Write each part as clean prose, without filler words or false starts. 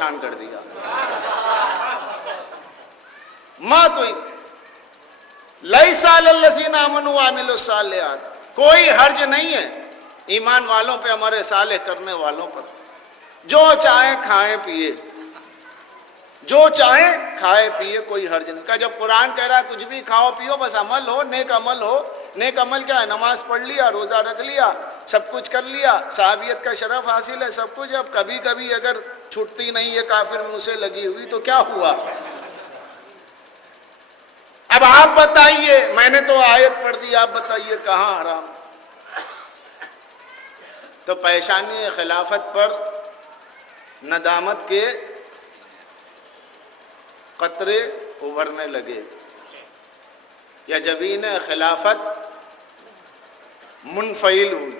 پریشان کر دیا. ماں تو لیس علی الذین آمنوا وعملوا الصالحات, کوئی حرج نہیں ہے ایمان والوں پہ, عمل صالح کرنے والوں پر. جو چاہیں کھائیں پیئے, جو چاہیں کھائے پیئے, کوئی حرج نہیں. کہا جب قرآن کہہ رہا ہے کچھ بھی کھاؤ پیو, بس عمل ہو, نیک عمل ہو. نیک عمل کیا ہے؟ نماز پڑھ لیا, روزہ رکھ لیا, سب کچھ کر لیا, صحابیت کا شرف حاصل ہے, سب کچھ. اب کبھی کبھی اگر چھٹتی نہیں ہے کافر منہ سے لگی ہوئی تو کیا ہوا؟ اب آپ بتائیے, میں نے تو آیت پڑھ دی, آپ بتائیے کہاں حرام؟ تو پیشانی خلافت پر ندامت کے قطرے ابھرنے لگے, یا جبین خلافت منفعل ہوئی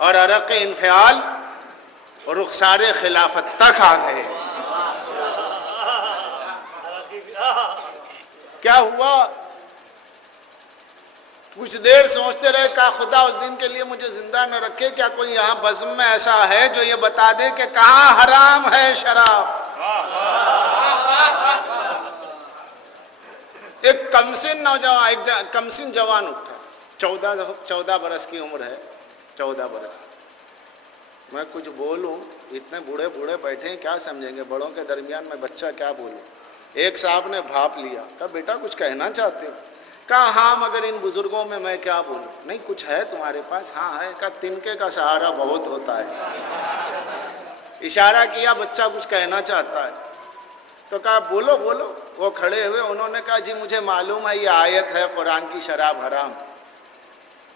اور عرق انفعال اور رخسار خلافت تک آ گئے. کیا ہوا؟ کچھ دیر سوچتے رہے, کہا خدا اس دن کے لیے مجھے زندہ نہ رکھے, کیا کوئی یہاں بزم میں ایسا ہے جو یہ بتا دے کہ کہاں حرام ہے شراب؟ ایک کمسن نوجوان, ایک کمسن جوان اٹھا, 14 برس کی عمر ہے, 14 برس. میں کچھ بولوں, اتنے بوڑھے بوڑھے بیٹھے ہیں, کیا سمجھیں گے بڑوں کے درمیان میں بچہ کیا بولوں؟ ایک صاحب نے بھاپ لیا, کہا بیٹا کچھ کہنا چاہتے ہو؟ کہا ہاں, مگر ان بزرگوں میں کیا بولوں؟ نہیں کچھ ہے تمہارے پاس؟ ہاں ہے. کہا تنکے کا سہارا بہت ہوتا ہے. اشارہ کیا, بچہ کچھ کہنا چاہتا ہے. تو کہا بولو بولو. وہ کھڑے ہوئے, انہوں نے کہا جی مجھے معلوم ہے یہ آیت ہے قرآن کی, شراب حرام.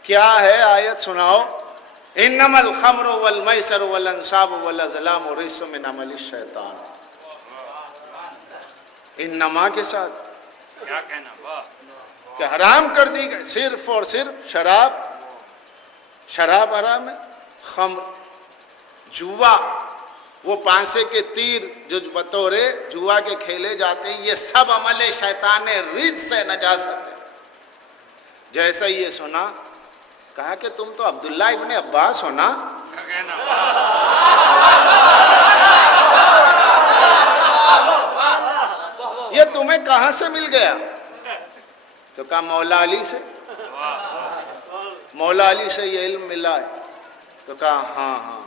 کیا ہے آیت سناؤ. انما الخمر والمیسر والانصاب والازلام رجس من عمل الشیطان. انما کے ساتھ کیا کہنا, واہ, کہ حرام کر دی گئی صرف اور صرف شراب. شراب حرام ہے, خمر, جوا, وہ پانسے کے تیر جو بطور جوا کے کھیلے جاتے ہیں, یہ سب عمل شیطان رجس سے نجاست ہے. جیسا یہ سنا, کہا کہ تم تو عبداللہ ابن عباس ہو نا؟ کیا کہنا, یہ تمہیں کہاں سے مل گیا؟ تو کہا مولا علی سے. مولا علی سے یہ علم ملا ہے؟ تو کہا ہاں ہاں,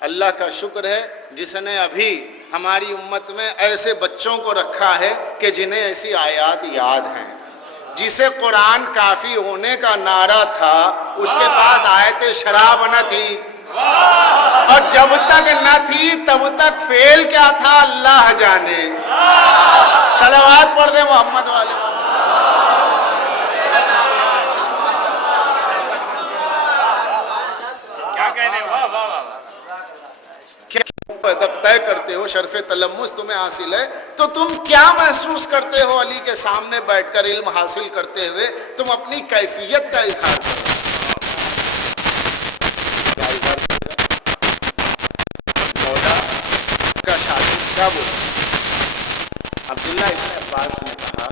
اللہ کا شکر ہے جس نے ابھی ہماری امت میں ایسے بچوں کو رکھا ہے کہ جنہیں ایسی آیات یاد ہیں. جسے قرآن کافی ہونے کا نعرہ تھا اس کے پاس آیت شراب نہ تھی, اور جب تک نہ تھی تب تک فعل کیا تھا اللہ جانے. صلوات پڑھ دیں محمد والے. کیا کہنے, واہ واہ واہ. جب طے کرتے ہو شرف تلمس تمہیں حاصل ہے تو تم کیا محسوس کرتے ہو علی کے سامنے بیٹھ کر علم حاصل کرتے ہوئے؟ تم اپنی کیفیت کا اظہار کرو. مولا کا شاگرد کیا بولا؟ عبداللہ ابن عباس نے کہا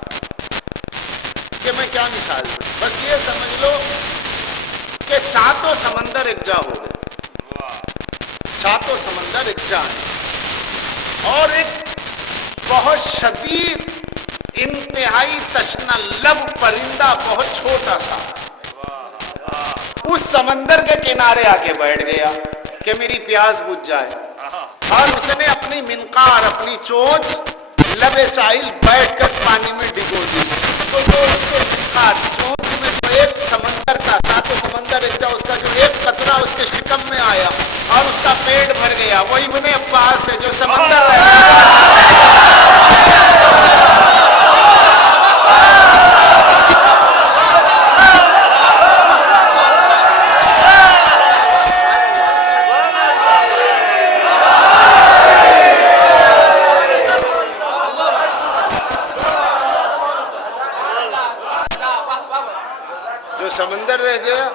کہ میں کیا مثال دوں, بس یہ سمجھ لو کہ ساتوں سمندر ایک جا ہو گئے. ساتوں سمندر ایک جا ہے, اور ایک بہت شدید انتہائی تشنہ لب پرندہ بہت چھوٹا سا اس سمندر کے کنارے آ کے بیٹھ گیا کہ میری پیاس بجھ جائے, اور اس نے اپنی منقار, اپنی چونچ لب ساحل بیٹھ کر پانی میں ڈگو دی. تو جو اس کے منقار چونچ میں جو ایک سمندر کا تھا, تو سمندر ایک جا, اس کا جو ایک قطرہ اس کے شکم میں آیا اور اس کا پیٹ بھر گیا. وہ ابن عباس ہے جو سمندر ہے. جو سمندر رہ گیا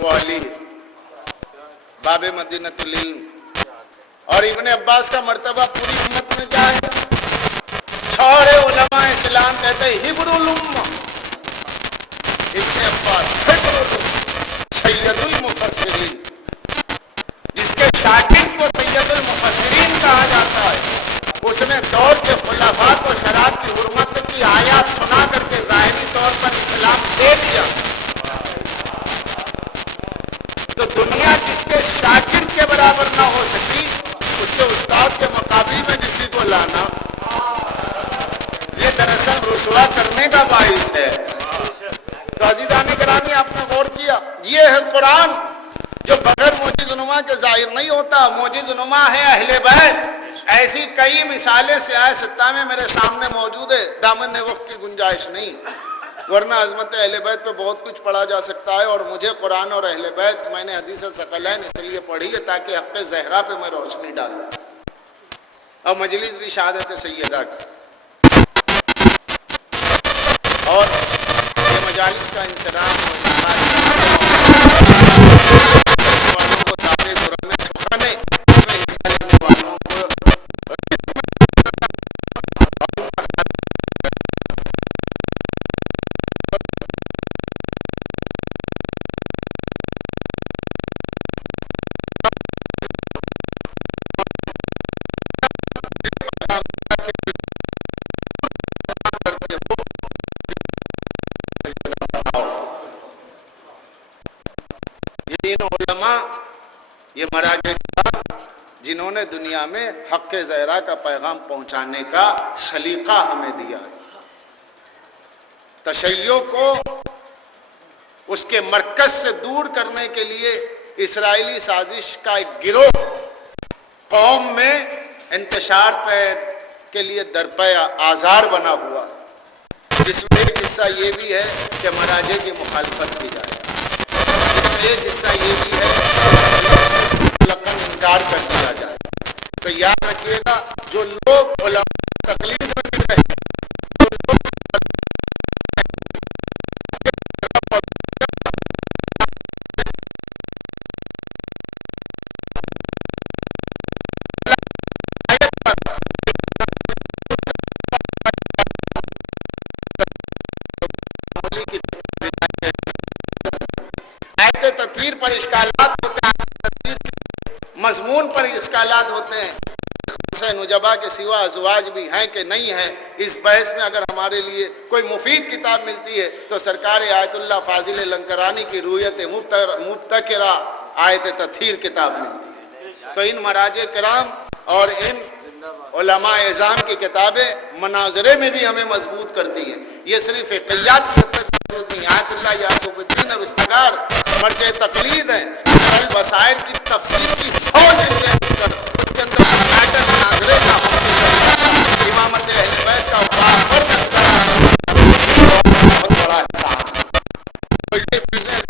وہ علی باب مدینۃ العلم. اور ابن عباس کا مرتبہ پوری امت میں کیا ہے؟ سارے علماء اسلام کہتے ہیں حبر الامہ ابن عباس, حبر الامہ, سید المفسرین. جس کے شاگرد کو سید المفسرین اصل رسوا کرنے کا باعث ہے۔ تو عزیزان گرامی آپ نے غور کیا، یہ ہے قرآن جو بغیر معجز نما کے ظاہر نہیں ہوتا، معجز نما ہے اہل بیت۔ ایسی کئی مثالیں سیاہ ستہ میں میرے سامنے موجود ہے، دامن وقت کی گنجائش نہیں، ورنہ عظمت اہل بیت پہ بہت کچھ پڑھا جا سکتا ہے۔ اور مجھے قرآن اور اہل بیت، میں نے حدیث ثقلین اس لیے پڑھی ہے تاکہ حق زہرا پہ میں روشنی ڈالوں، اور مجلس بھی شہادت سیدہ کی، اور یہ مجالس کا انصراف والوں کو دعوے درانے دکھانے میں حصہ لینے والوں کو علماء، یہ مراجع جنہوں نے دنیا میں حق زہرا کا پیغام پہنچانے کا سلیقہ ہمیں دیا، تشیع کو اس کے مرکز سے دور کرنے کے لیے اسرائیلی سازش کا ایک گروہ قوم میں انتشار کے لیے درپے آزار بنا ہوا، جس میں ایک حصہ یہ بھی ہے کہ مراجع کی مخالفت کی جائے، ایک حصہ یہ بھی ہے مطلقاً انکار کر دیا جائے۔ تو یاد رکھیے گا، جو لوگ علماء تقلید میں بھی رہے، تطہیر پر اشکالات ہوتے ہیں، مضمون پر اشکالات ہوتے ہیں، نجبا کے سوا ازواج بھی ہیں کہ نہیں ہیں، اس بحث میں اگر ہمارے لیے کوئی مفید کتاب ملتی ہے تو سرکار آیت اللہ فاضل لنکرانی کی رویت مبتکرہ آیت تطہیر کتاب ملتی ہے۔ تو ان مراجع کرام اور ان علماء اعظام کی کتابیں مناظرے میں بھی ہمیں مضبوط کرتی ہیں۔ یہ صرف فقہیات کی حد تک محدود نہیں، آیت اللہ یعقوب الدین اور استغار مرجع تقلید ہیں، بصائر کی تفسیر کی فوج سے اس کے اندر مناظرے کا امامت اہل بیت کا بہت بڑا کام۔ تو یہ چیزیں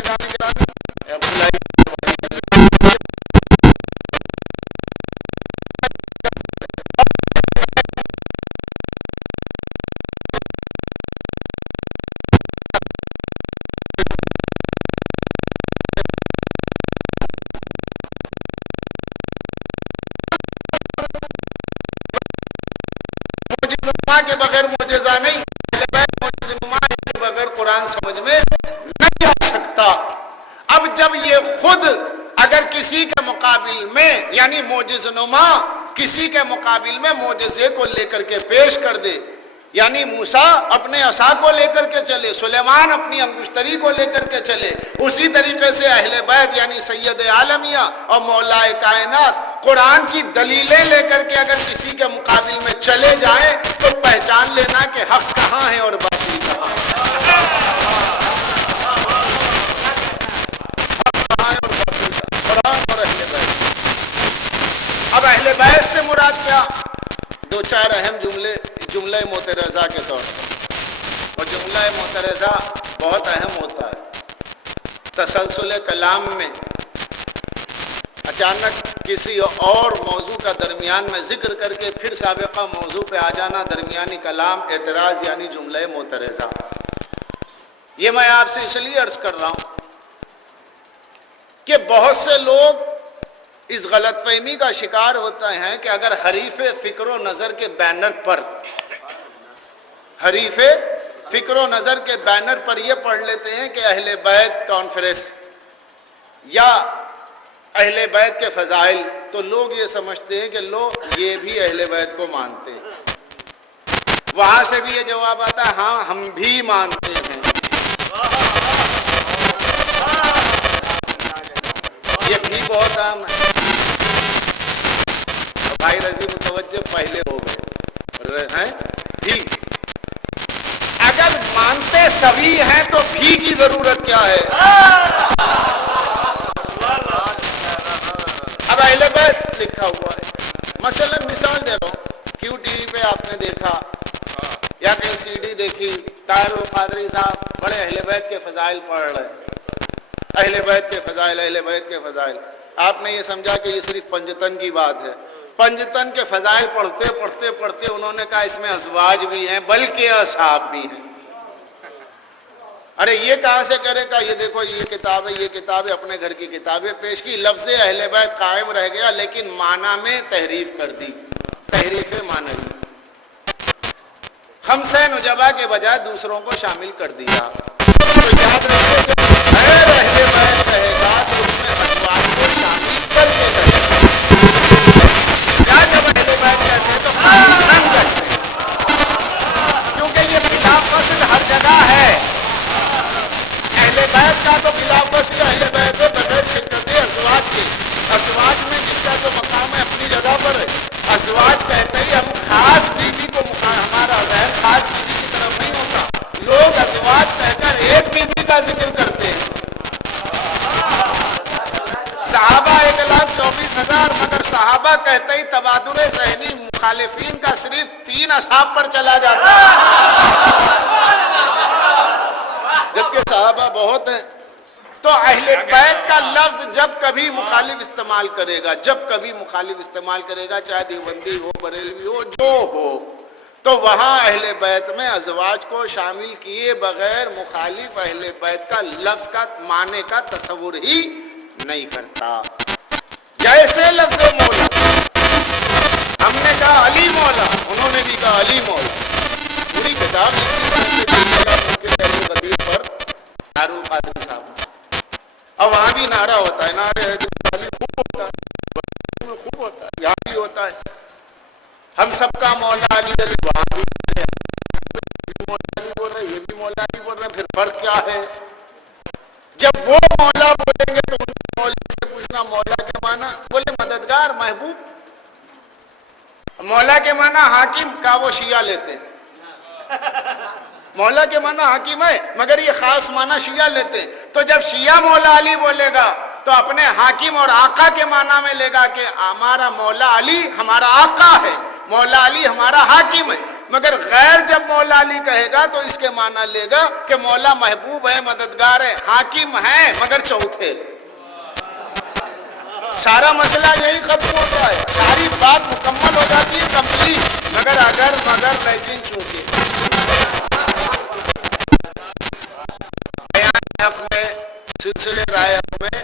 کے بغیر معجزہ نہیں، بغیر قرآن سمجھ میں نہیں آ سکتا۔ اب جب یہ خود اگر کسی کے مقابل میں یعنی معجز نما کسی کے مقابل میں معجزے کو لے کر کے پیش کر دے، یعنی موسیٰ اپنے عصا کو لے کر کے چلے، سلیمان اپنی انگشتری کو لے کر کے چلے، اسی طریقے سے اہل بیت یعنی سید عالمیہ اور مولا کائنات قرآن کی دلیلیں لے کر کے اگر کسی کے مقابل میں چلے جائیں تو پہچان لینا کہ حق کہاں ہے اور باطل کہاں ہے، قرآن اور اہل بیت۔ اب اہل بیت سے مراد کیا؟ دو چار اہم جملہ معترضہ کے طور پر، اور جملہ معترضہ بہت اہم ہوتا ہے۔ تسلسل کلام میں اچانک کسی اور موضوع کا درمیان میں ذکر کر کے پھر سابقہ موضوع پہ آ جانا، درمیانی کلام اعتراض یعنی جملہ معترضہ۔ یہ میں آپ سے اس لیے عرض کر رہا ہوں کہ بہت سے لوگ اس غلط فہمی کا شکار ہوتا ہے کہ اگر حریف فکر و نظر کے بینر پر یہ پڑھ لیتے ہیں کہ اہل بیت کانفرنس یا اہل بیت کے فضائل، تو لوگ یہ سمجھتے ہیں کہ لوگ یہ بھی اہل بیت کو مانتے ہیں۔ وہاں سے بھی یہ جواب آتا ہے، ہاں ہم بھی مانتے ہیں۔ یہ بھی بہت عام ہے۔ بھائی رضی متوجہ پہلے ہو گئے ہیں بھی، اگر مانتے سبھی ہیں تو بھی کی ضرورت کیا ہے؟ اب اہل بیت لکھا ہوا ہے. مثلا مثال دے رہا ہوں, کیوں ٹی وی پہ آپ نے دیکھا یا کہیں سی ڈی دیکھی, طاہر القادری صاحب بڑے اہل بیت کے فضائل پڑھ رہے ہیں, اہل بیت کے فضائل, اہل بیت کے فضائل. آپ نے یہ سمجھا کہ یہ صرف پنجتن کی بات ہے. پنجتن کے فضائل پڑھتے پڑھتے پڑھتے انہوں نے کہا اس میں ازواج بھی ہیں بلکہ اصحاب بھی ہیں. ارے یہ کہاں سے کرے گا؟ یہ دیکھو یہ کتاب ہے, یہ کتاب ہے, اپنے گھر کی کتابیں پیش کی, لفظ اہل بیت قائم رہ گیا لیکن معنی میں تحریف کر دی, تحریف معنی. خمسہ نجبہ کے بجائے دوسروں کو شامل کر دیا. تو یاد رکھیے جب غیر اہل بیت کہے گا تو اس میں ازواج کو شامل کر کے کہے گا. یا جب اہل بیت کہتے ہیں تو خاصاً کہتے ہیں, کیونکہ یہ بلا فصل ہر جگہ ہے. اہل بیت کا تو بلا فصل اہل بیت ہے بغیر شرکت ازواج کے. ازواج میں جس کا جو مقام ہے اپنی جگہ پر ہے. ازواج کہتے ہی ہم خاص بیوی کو مقام, ہمارا ذہن خاص بیوی کی طرف نہیں ہوتا. لوگ ازواج کہہ کر ایک بیوی کا ذکر کرتے ہیں. صحابہ 1,24,000, مگر صحابہ کہتے ہی تبادل ذہنی مخالفین کا صرف 3 اصحاب پر چلا جاتا ہے, جبکہ صحابہ بہت ہیں. تو اہل بیت کا لفظ جب کبھی مخالف استعمال کرے گا, جب کبھی مخالف استعمال کرے گا, چاہے دیوبندی ہو, بریلوی ہو, جو ہو, تو وہاں اہل بیت میں ازواج کو شامل کیے بغیر مخالف اہل بیت کا لفظ کا معنی کا تصور ہی نہیں کرتا. جیسے لفظ مولا, ہم نے کہا علی مولا, انہوں نے بھی کہا علی مولا. پوری کتاب غدیر پر طاہر القادری صاحب, اور وہاں بھی نعرہ ہوتا ہے, نعرے علی خوب ہوتا ہے, خوب ہوتا ہے, یہاں بھی ہوتا ہے. ہم سب کا مولا علی, علی وہاں بھی مولا علی بول رہے, یہ بھی مولا علی بول رہے. پھر فرق کیا ہے؟ جب وہ مولا بولیں گے تو ان مولا سے پوچھنا مولا کے معنی, بولے مددگار محبوب. مولا کے معنی حاکم کا وہ شیعہ لیتے ہیں. مولا کے معنی حاکم ہے مگر یہ خاص معنی شیعہ لیتے ہیں. تو جب شیعہ مولا علی بولے گا تو اپنے حاکم اور آقا کے معنی میں لے گا کہ ہمارا مولا علی ہمارا آقا ہے, مولا علی ہمارا حاکم ہے. مگر غیر جب مولا علی کہے گا تو اس کے معنی لے گا کہ مولا محبوب ہے, مددگار ہے, حاکم ہے مگر چوتھے. سارا مسئلہ یہی ختم ہوتا ہے, ساری بات مکمل ہو جاتی ہے, کمپلیٹ. مگر اگر مگر لیکن چونکہ حق میں سلسلے رائے حق میں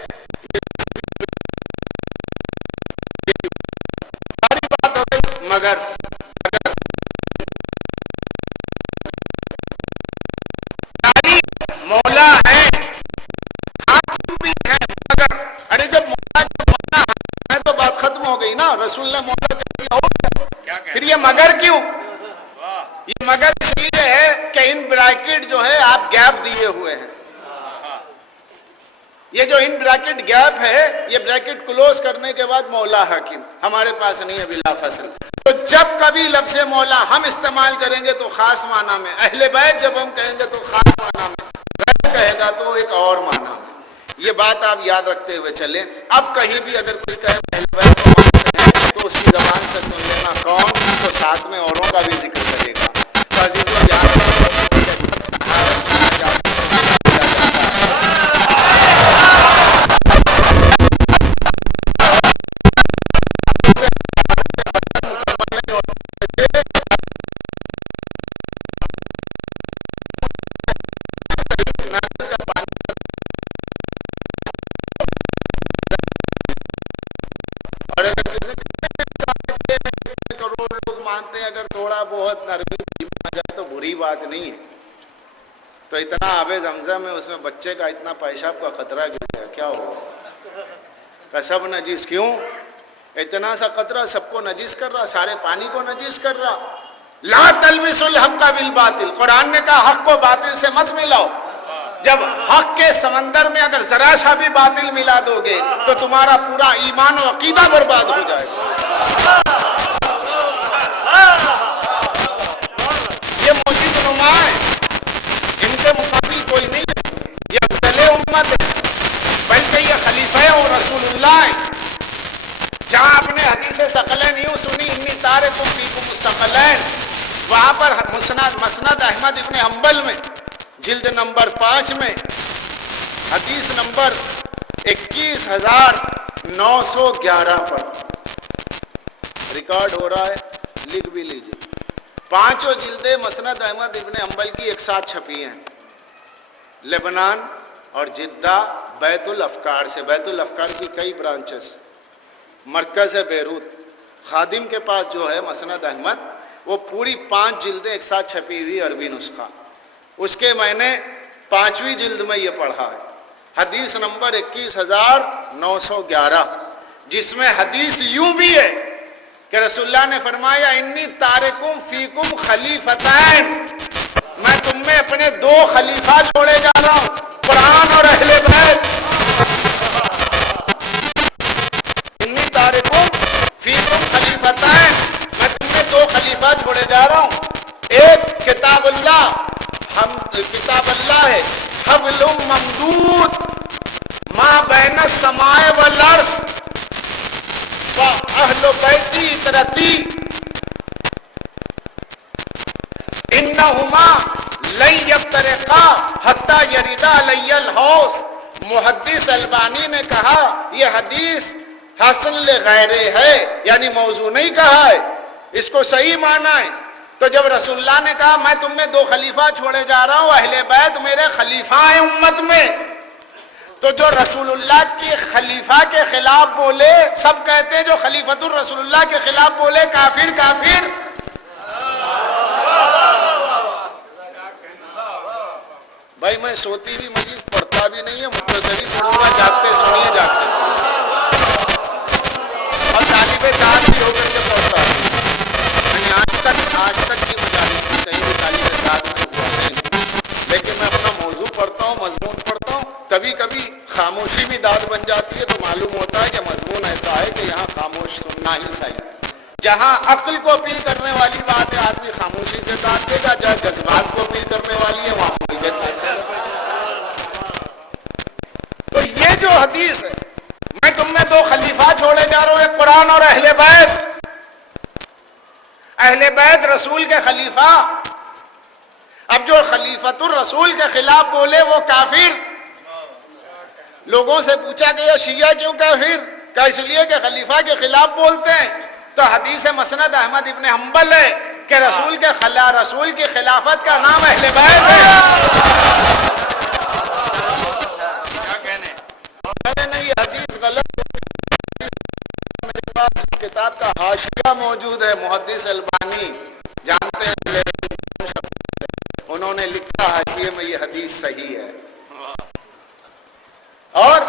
ساری بات ہو گئی, مگر مولا ہے, حاکم بھی ہے, مگر ارے جب مولا ہے تو بات ختم ہو گئی نا. رسول نے مولا کہہ دیا, ہو گیا. پھر یہ مگر کیوں؟ یہ مگر اس لیے ہے کہ ان بریکٹ جو ہے آپ گیپ دیے ہوئے ہیں. یہ جو ان بریکٹ گیپ ہے, یہ بریکٹ کلوز کرنے کے بعد مولا حاکم ہمارے پاس نہیں ہے بلا فصل. تو جب کبھی لفظ مولا ہم استعمال کریں گے تو خاص معنی میں, اہل بیت جب ہم کہیں گے تو خاص معنی میں, غیر کہے گا تو ایک اور معنی میں. یہ بات آپ یاد رکھتے ہوئے چلیں. اب کہیں بھی اگر کوئی کہے اہل بیت کو مانتے ہیں تو اس کی زبان سے سن لینا کون, تو ساتھ میں اوروں کا بھی ذکر کرے گا. اگر تھوڑا بہت نرمی آ جائے تو بری بات نہیں ہے. تو اتنا آب زمزم ہے, اس میں بچے کا اتنا پیشاب کا خطرہ گر گیا, کیا ہوگا؟ کسب نجیس, کیوں اتنا سا قطرہ سب کو نجیس کر رہا, سارے پانی کو نجیس کر رہا. لا تلبسوا الحق بالباطل, قرآن نے کہا حق کو باطل سے مت ملاؤ. جب حق کے سمندر میں اگر ذرا سا بھی باطل ملا دو گے تو تمہارا پورا ایمان و عقیدہ برباد ہو جائے گا. یہ موجود نما ہے, الثقلین یوں سنی انی تارکم فیکم الثقلین، وہاں پر مسند احمد ابن حنبل میں جلد نمبر 5 میں حدیث نمبر 21,911 پر ریکارڈ ہو رہا ہے، لکھ بھی لیجیے۔ پانچوں جلدیں مسند احمد ابن حنبل کی ایک ساتھ چھپی ہیں، لبنان اور جدہ بیت الافکار سے۔ بیت الافکار کی کئی برانچز، مرکز ہے بیروت، خادم کے پاس جو ہے مسند احمد، وہ پوری 5 جلدیں ایک ساتھ چھپی ہوئی عربی نسخہ، اس کے میں نے 5ویں جلد میں یہ پڑھا ہے، حدیث نمبر 21,911، جس میں حدیث یوں بھی ہے کہ رسول اللہ نے فرمایا انی تارکم فیکم خلیفتین، میں تم میں اپنے 2 خلیفہ چھوڑے جا رہا ہوں، قرآن اور اہل بیت۔ انی تارکم فیکم خلیفتین، میں تم میں 2 خلیفہ چھوڑے جا رہا ہوں، ایک کتاب اللہ ہے، حبل ممدود ما بین السماء والارض واہل بیتی اطرتی انہما لن یفترقا حتی یردا علی الحوض۔ محدث البانی نے کہا یہ حدیث حسن لغیرہ ہے، یعنی موضوع نہیں کہا ہے، اس کو صحیح مانا ہے۔ تو جب رسول اللہ نے کہا میں تم میں 2 خلیفہ چھوڑے جا رہا ہوں، اہل بیت میرے خلیفہ ہیں امت میں، تو جو رسول اللہ کی خلیفہ کے خلاف بولے، سب کہتے ہیں جو خلیفۃ الرسول اللہ کے خلاف بولے کافر کافر۔ بھائی میں سوتی بھی مجید پڑھتا بھی نہیں ہے، مختصری پڑھوں گا، جاگتے سنیے جاگتے، اور طالب داد بھی ہو کر کے پڑھتا ہوں۔ میں نے آج تک کی مجالس میں کہیں بھی طالب داد میں ہوا نہیں، لیکن میں اپنا موضوع پڑھتا ہوں، مضمون پڑھتا ہوں، کبھی کبھی خاموشی بھی داد بن جاتی ہے، تو معلوم ہوتا ہے کہ مضمون ایسا ہے کہ یہاں خاموش سننا ہی چاہیے۔ جہاں عقل کو اپیل کرنے والی بات ہے آدمی خاموشی سے داد دے گا، جہاں جذبات کو اپیل کرنے والی ہے وہاں کوئی جذبات۔ تو یہ جو حدیث ہے میں تم میں 2 خلیفہ چھوڑے جا رہا ہوں، ایک قرآن اور اہل بیت۔ اہل بیت رسول کے خلیفہ، اب جو خلیفۃ الرسول کے خلاف بولے وہ کافر۔ لوگوں سے پوچھا گیا شیعہ کیوں کافر؟ کہا اس لیے کہ خلیفہ کے خلاف بولتے ہیں۔ تو حدیث مسند احمد ابن حنبل ہے کہ رسول کی خلافت کا نام اہل بیت ہے۔ کیا کہنے؟ نہیں، یہ حدیث غلط ہے۔ میرے پاس کتاب کا حاشیہ موجود ہے، محدث البانی جانتے ہیں، انہوں نے لکھا حاشیے میں یہ حدیث صحیح ہے۔ اور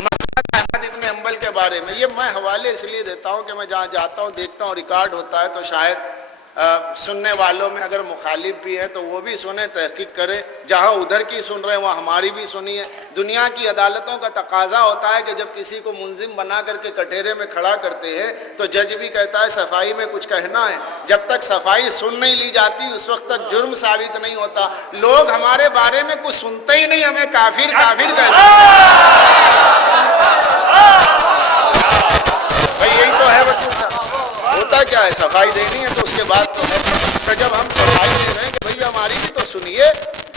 مسند احمد ابن حنبل کے بارے میں یہ میں حوالے اس لیے دیتا ہوں کہ میں جہاں جاتا ہوں دیکھتا ہوں ریکارڈ ہوتا ہے، تو شاید سننے والوں میں اگر مخالف بھی ہے تو وہ بھی سنیں، تحقیق کریں، جہاں ادھر کی سن رہے ہیں وہاں ہماری بھی سنیے۔ دنیا کی عدالتوں کا تقاضا ہوتا ہے کہ جب کسی کو ملزم بنا کر کے کٹہرے میں کھڑا کرتے ہیں تو جج بھی کہتا ہے صفائی میں کچھ کہنا ہے، جب تک صفائی سن نہیں لی جاتی اس وقت تک جرم ثابت نہیں ہوتا۔ لوگ ہمارے بارے میں کچھ سنتے ہی نہیں، ہمیں کافر کافر کہتے ہیں۔ بھائی یہی تو ہے وکیل صاحب، ہوتا کیا ہے، صفائی دینی ہے تو اس کے بعد تو ہے، تو جب ہم صفائی دے رہے ہیں کہ بھئی ہماری بھی تو سنیے،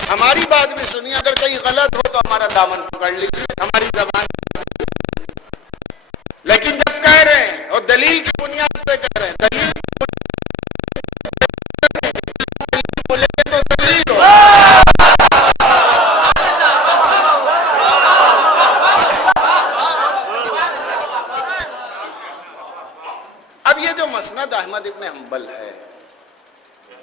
ہماری بات بھی سنیے، اگر کہیں غلط ہو تو ہمارا دامن پکڑ لیجیے، ہماری زبان۔ لیکن جب کہہ رہے ہیں اور دلیل کی بنیاد پہ کہہ رہے ہیں، دلیل بولے گے تو دلیل ہو۔ اب یہ جو مسند احمد ابن حنبل ہے،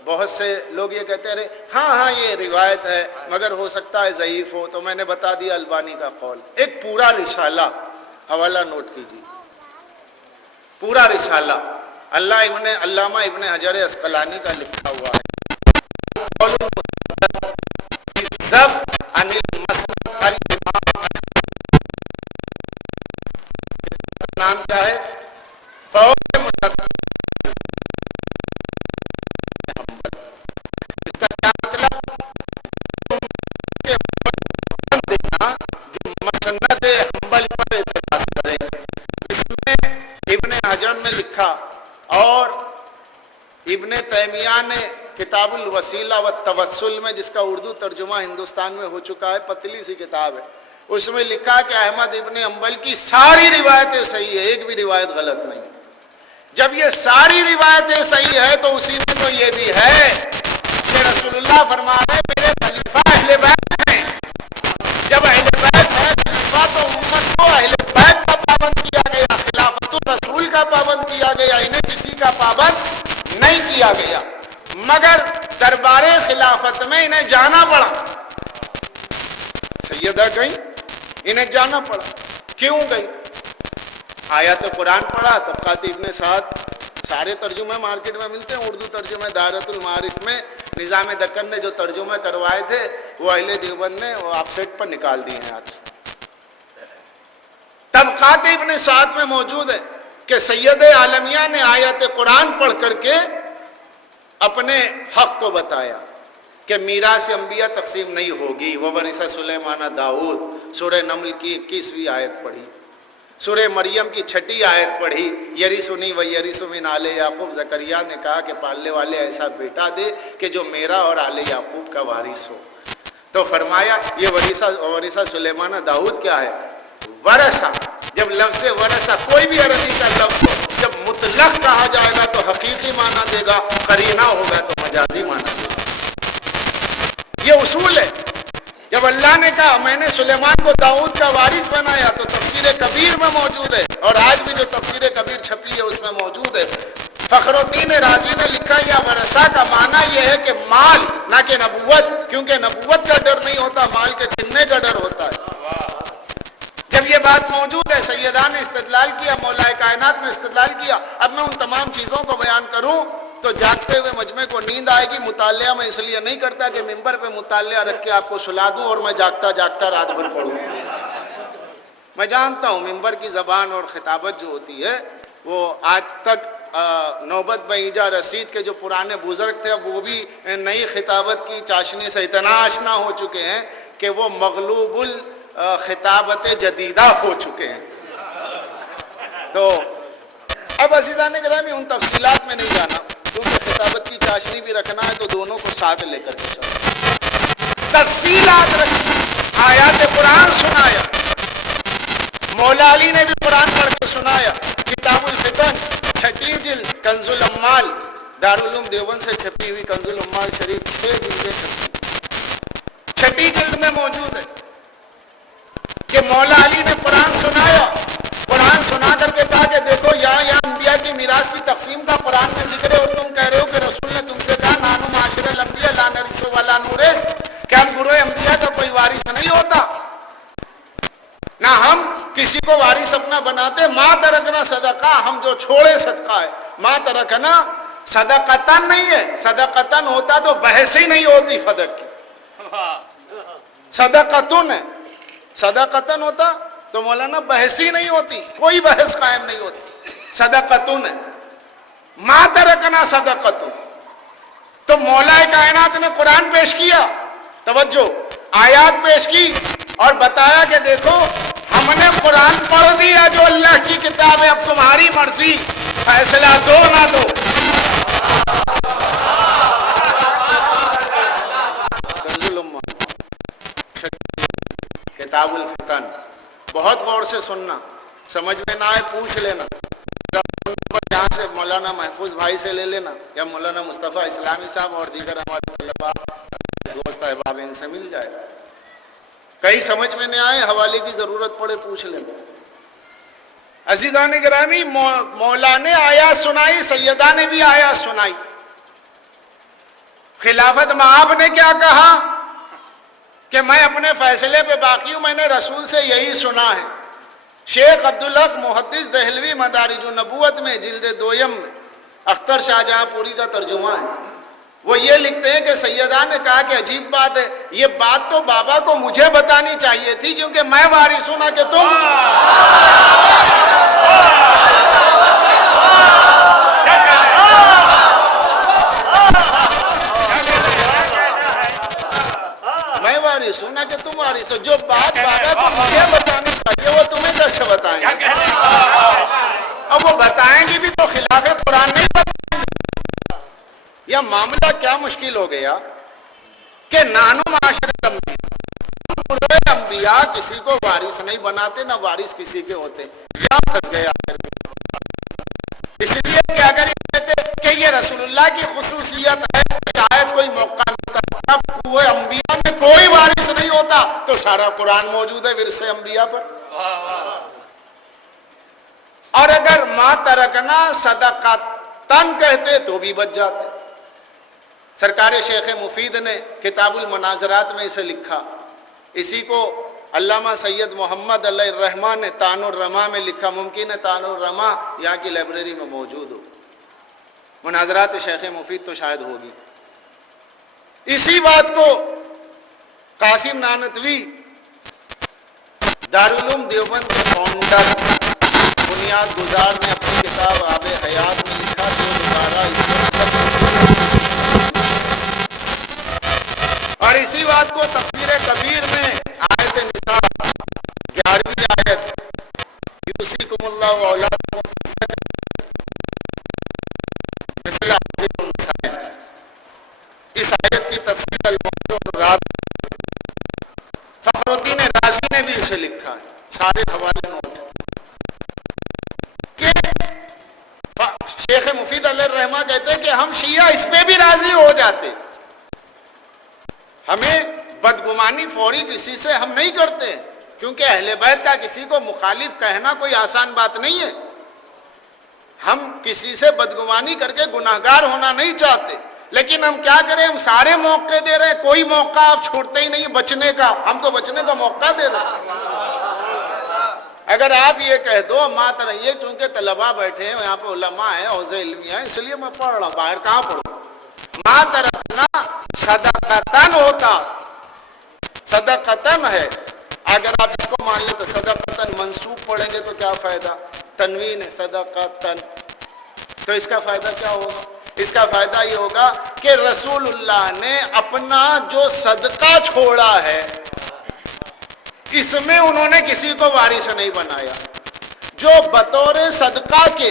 بہت سے لوگ یہ کہتے ہیں ہاں یہ روایت ہے مگر ہو سکتا ہے ضعیف ہو، تو میں نے بتا دیا البانی کا قول۔ ایک پورا رسالہ، حوالہ نوٹ کیجیے، پورا رسالہ علامہ ابن حجر عسقلانی کا لکھا ہوا ہے، نام کیا ہے؟ اس کا کیا مطلب؟ مسند حنبل پر اعتراض کرے۔ اس میں ابن حجر نے لکھا اور ابن تیمیہ نے کتاب الوسیلہ والتوسل میں، جس کا اردو ترجمہ ہندوستان میں ہو چکا ہے، پتلی سی کتاب ہے، اس میں لکھا کہ احمد ابن حنبل کی ساری روایتیں صحیح ہے، ایک بھی روایت غلط نہیں۔ جب یہ ساری روایتیں صحیح ہے تو اسی میں تو یہ بھی ہے کہ رسول اللہ فرما رہے ہیں میرے خلیفہ اہل بیت ہیں۔ جب اہل بیت ہے خلیفہ تو امت کو اہل بیت کا پابند کیا گیا، خلافت الرسول کا پابند کیا گیا، انہیں کسی کا پابند نہیں کیا گیا، مگر دربار خلافت میں انہیں جانا پڑا۔ سیدہ گئی، انہیں جانا پڑا، کیوں گئی؟ آیات قرآن پڑھا، طبقات ابن سعد، سارے ترجمے مارکیٹ میں ملتے ہیں، اردو ترجمے دائرۃ المعارف میں نظام دکن نے جو ترجمے کروائے تھے وہ اہل دیوبند نے وہ آف سیٹ پر نکال دیے ہیں آج۔ طبقات ابن سعد میں موجود ہے کہ سید عالمیہ نے آیات قرآن پڑھ کر کے اپنے حق کو بتایا کہ میراث انبیاء تقسیم نہیں ہوگی۔ وَوَرِثَ سُلَيْمَانَ داؤد، سورہ نمل کی 21ویں آیت پڑھی، سورہ مریم کی 6 آیت پڑھی، یرثنی و یرث من آل یعقوب۔ زکریا نے کہا کہ پالنے والے ایسا بیٹا دے کہ جو میرا اور آل یعقوب کا وارث ہو۔ تو فرمایا یہ ورثہ سلیمان داؤد کیا ہے؟ ورثہ۔ جب لفظ ورثہ کوئی بھی عربی کا لفظ ہو، جب مطلق کہا جائے گا تو حقیقی معنی دے گا، قرینہ ہوگا تو مجازی معنی دے گا۔ یہ اصول ہے۔ جب اللہ نے کہا میں نے سلیمان کو داؤد کا وارث بنایا تو تفسیر کبیر میں موجود ہے، اور آج بھی جو تفسیر کبیر چھپی ہے اس میں موجود ہے۔ فخر الدین رازی نے لکھا یا ورثہ کا معنی یہ ہے کہ مال، نہ کہ نبوت، کیونکہ نبوت کا ڈر نہیں ہوتا، مال کے چھننے کا ڈر ہوتا ہے۔ جب یہ بات موجود ہے، سیدان نے استدلال کیا، مولا کائنات نے استدلال کیا۔ اب میں ان تمام چیزوں کو بیان کروں تو جاگتے ہوئے مجمع کو نیند آئے گی۔ مطالعہ میں اس لیے نہیں کرتا کہ ممبر پہ مطالعہ رکھ کے آپ کو سلا دوں اور میں جاگتا جاگتا رات بھر پڑھوں۔ میں جانتا ہوں ممبر کی زبان اور خطابت جو ہوتی ہے وہ آج تک نوبت بہیجا رسید کے جو پرانے بزرگ تھے اب وہ بھی نئی خطابت کی چاشنی سے اتنا آشنا ہو چکے ہیں کہ وہ مغلوب الخطابت جدیدہ ہو چکے ہیں۔ تو اب عزیزان گرامی ان تفصیلات میں نہیں جانا، کیونکہ خطابت کی چاشنی بھی رکھنا ہے تو دونوں کو ساتھ لے کر کے چلو۔ تفصیلات رکھی، آیات قرآن سنایا، مولا علی نے بھی قرآن پڑھ کے سنایا۔ کتاب الفتن 6 جلد، کنز الاموال دارالعلوم دیوبند سے چھپی ہوئی کنز الاموال شریف 6 جلدیں چھپی، 6 جلد میں موجود ہے کہ مولا علی نے قرآن سنایا۔ قرآن سنا کر کے کہا کہ دیکھو یہاں انبیاء کی میراث کی تقسیم کا قرآن میں ذکر ہے، اور تم کہہ رہے ہو کہ رسول نے تم سے کہا نانو معاشر الانبیاء لا نرث ولا نورث، کہ ہم گروہ انبیاء کا کوئی وارث نہیں ہوتا، نہ ہم کسی کو وارث اپنا بناتے۔ ما ترکنا صدقہ، ہم جو چھوڑے صدقہ ہے، ما ترکنا صدقتن نہیں ہے، صدقتن ہوتا تو بحث ہی نہیں ہوتی صدق کی، صدقتن ہے، صدقتن ہوتا تو مولانا بحث ہی نہیں ہوتی، کوئی بحث قائم نہیں ہوتی، صدقتن ہے، ما ترکنا صدقتن۔ تو مولا کائنات نے قرآن پیش کیا، توجہ، آیات پیش کی اور بتایا کہ دیکھو ہم نے قرآن پڑھ دیا جو اللہ کی کتاب ہے، اب تمہاری مرضی، فیصلہ دو نہ دو۔ کتاب الفتن بہت غور سے سننا، سمجھ میں نہ آئے پوچھ لینا، یہاں سے مولانا محفوظ بھائی سے لے لینا یا مولانا مصطفیٰ اسلامی صاحب اور دیگر ہمارے طلباء دوست احباب ان سے مل جائے۔ کہیں سمجھ میں نہیں آئے حوالے کی ضرورت پڑے پوچھ لینا۔ عزیزان گرامی، مولا نے آیات سنائی، سیدہ نے بھی آیات سنائی۔ خلافت مآب نے کیا کہا کہ میں اپنے فیصلے پہ باقی ہوں، میں نے رسول سے یہی سنا ہے۔ شیخ عبدالحق محدث دہلوی مدارج النبوت میں جلد 2 میں اختر شاہ جہاں پوری کا ترجمہ ہے، وہ یہ لکھتے ہیں کہ سیدہ نے کہا کہ عجیب بات ہے، یہ بات تو بابا کو مجھے بتانی چاہیے تھی کیونکہ میں وارث ہوں نہ کہ تم۔ میں وارث ہوں نہ کہ تم وارث ہو، جو بات بابا کو مجھے بتانی چاہیے وہ تمہیں کیسے بتائیں گے؟ اب وہ بتائیں گی بھی تو خلاف قرآن نہیں یا معاملہ کیا مشکل ہو گیا کہ نانو معاشرت انبیاء کسی کو وارث نہیں بناتے، نہ وارث کسی کے ہوتے. کیا پھنس گیا؟ اس لیے کہ اگر یہ کہتے کہ یہ رسول اللہ کی خصوصیت ہے، شاید کوئی موقع ملتا، اب وہ انبیاء میں کوئی وارث نہیں ہوتا تو سارا قرآن موجود ہے ورثے انبیاء پر. اور اگر ما ترکنا صدقتن کہتے تو بھی بچ جاتے. سرکار شیخ مفید نے کتاب المناظرات میں اسے لکھا. اسی کو علامہ سید محمد علیہ الرحمٰن نے تان الرما میں لکھا. ممکن ہے تان الرما یہاں کی لائبریری میں موجود ہو. مناظرات شیخ مفید تو شاید ہوگی. اسی بات کو قاسم نانوتوی دارالعلوم دیوبند کے فاؤنڈر بنیاد گزار نے اپنی کتاب آب حیات میں لکھا. اور اسی بات کو تفسیر کبیر میں آیت نساء 11ویں آیت یوصیکم اللہ واولادکم اس آیت کی تفسیر الموضوع فخر الدین رازی نے بھی اسے لکھا ہے. سارے حوالے نوٹ کہ شیخ مفید علیہ الرحمہ کہتے ہیں کہ ہم شیعہ اس پہ بھی راضی ہو جاتے. ہمیں بدگمانی فوری کسی سے ہم نہیں کرتے، کیونکہ اہل بیت کا کسی کو مخالف کہنا کوئی آسان بات نہیں ہے. ہم کسی سے بدگمانی کر کے گناہگار ہونا نہیں چاہتے، لیکن ہم کیا کریں، ہم سارے موقع دے رہے ہیں. کوئی موقع آپ چھوڑتے ہی نہیں بچنے کا. ہم تو بچنے کا موقع دے رہے ہیں. اگر آپ یہ کہہ دو مات رہیے چونکہ طلباء بیٹھے ہیں یہاں پہ علماء ہیں حوزہ علمیہ ہیں اس لیے میں پڑھ رہا ہوں، باہر کہاں پڑھوں. مات رکھنا صدقتن ہوتا، صدقتن ہے. اگر آپ اس کو مان لیں تو صدقتن منصوب پڑھیں گے تو کیا فائدہ؟ تنوین ہے صدقتن. تو اس کا فائدہ کیا ہوگا؟ اس کا فائدہ یہ ہوگا کہ رسول اللہ نے اپنا جو صدقہ چھوڑا ہے اس میں انہوں نے کسی کو وارث نہیں بنایا. جو بطور صدقہ کے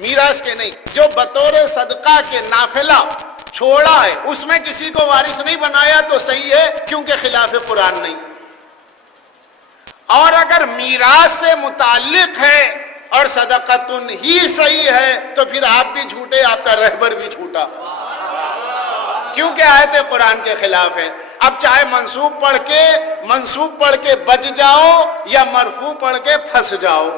میراث کے نہیں، جو بطور صدقہ کے نافلہ چھوڑا ہے اس میں کسی کو وارث نہیں بنایا تو صحیح ہے، کیونکہ خلاف قرآن نہیں. اور اگر میراث سے متعلق ہے اور صدقتن ہی صحیح ہے تو پھر آپ بھی جھوٹے، آپ کا رہبر بھی جھوٹا، کیونکہ آیت قرآن کے خلاف ہے. اب چاہے منصوب پڑھ کے بچ جاؤ یا مرفوع پڑھ کے پھنس جاؤ،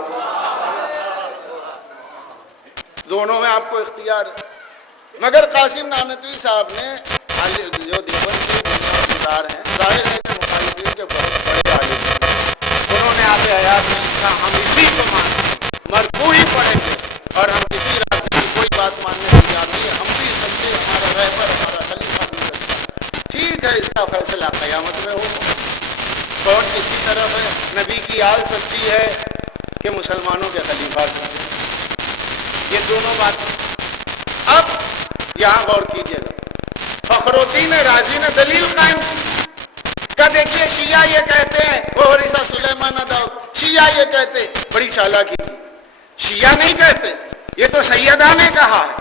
دونوں میں آپ کو اختیار ہے. مگر قاسم نانوتوی صاحب نے جو دیوبند کے بنیاد گزار ہیں، ظاہر ہے کہ مخالفین کے بہت بڑے عالم ہیں، انہوں نے آب حیات میں لکھا ہم اسی کو مانتے، مرفوع ہی پڑھیں گے اور ہم کسی راستے کی کوئی بات ماننے کی تیار نہیں ہے. ہم بھی سچے، ہمارا رہبر ہمارا خلیفہ بھی سچا. ٹھیک ہے، اس کا فیصلہ قیامت میں ہوگا. کون کس کی طرف ہے؟ نبی کی آل سچی ہے کہ مسلمانوں کے خلیفہ سچے؟ یہ دونوں باتیں. اب یہاں غور کیجیے گا، فخر الدین رازی نے دلیل قائم کا. دیکھیے شیعہ یہ کہتے ہیں وہ ورثہ سلیمان داؤد، شیعہ یہ کہتے ہیں، بڑی چالاکی کی. شیعہ نہیں کہتے، یہ تو سیدہ نے کہا ہے.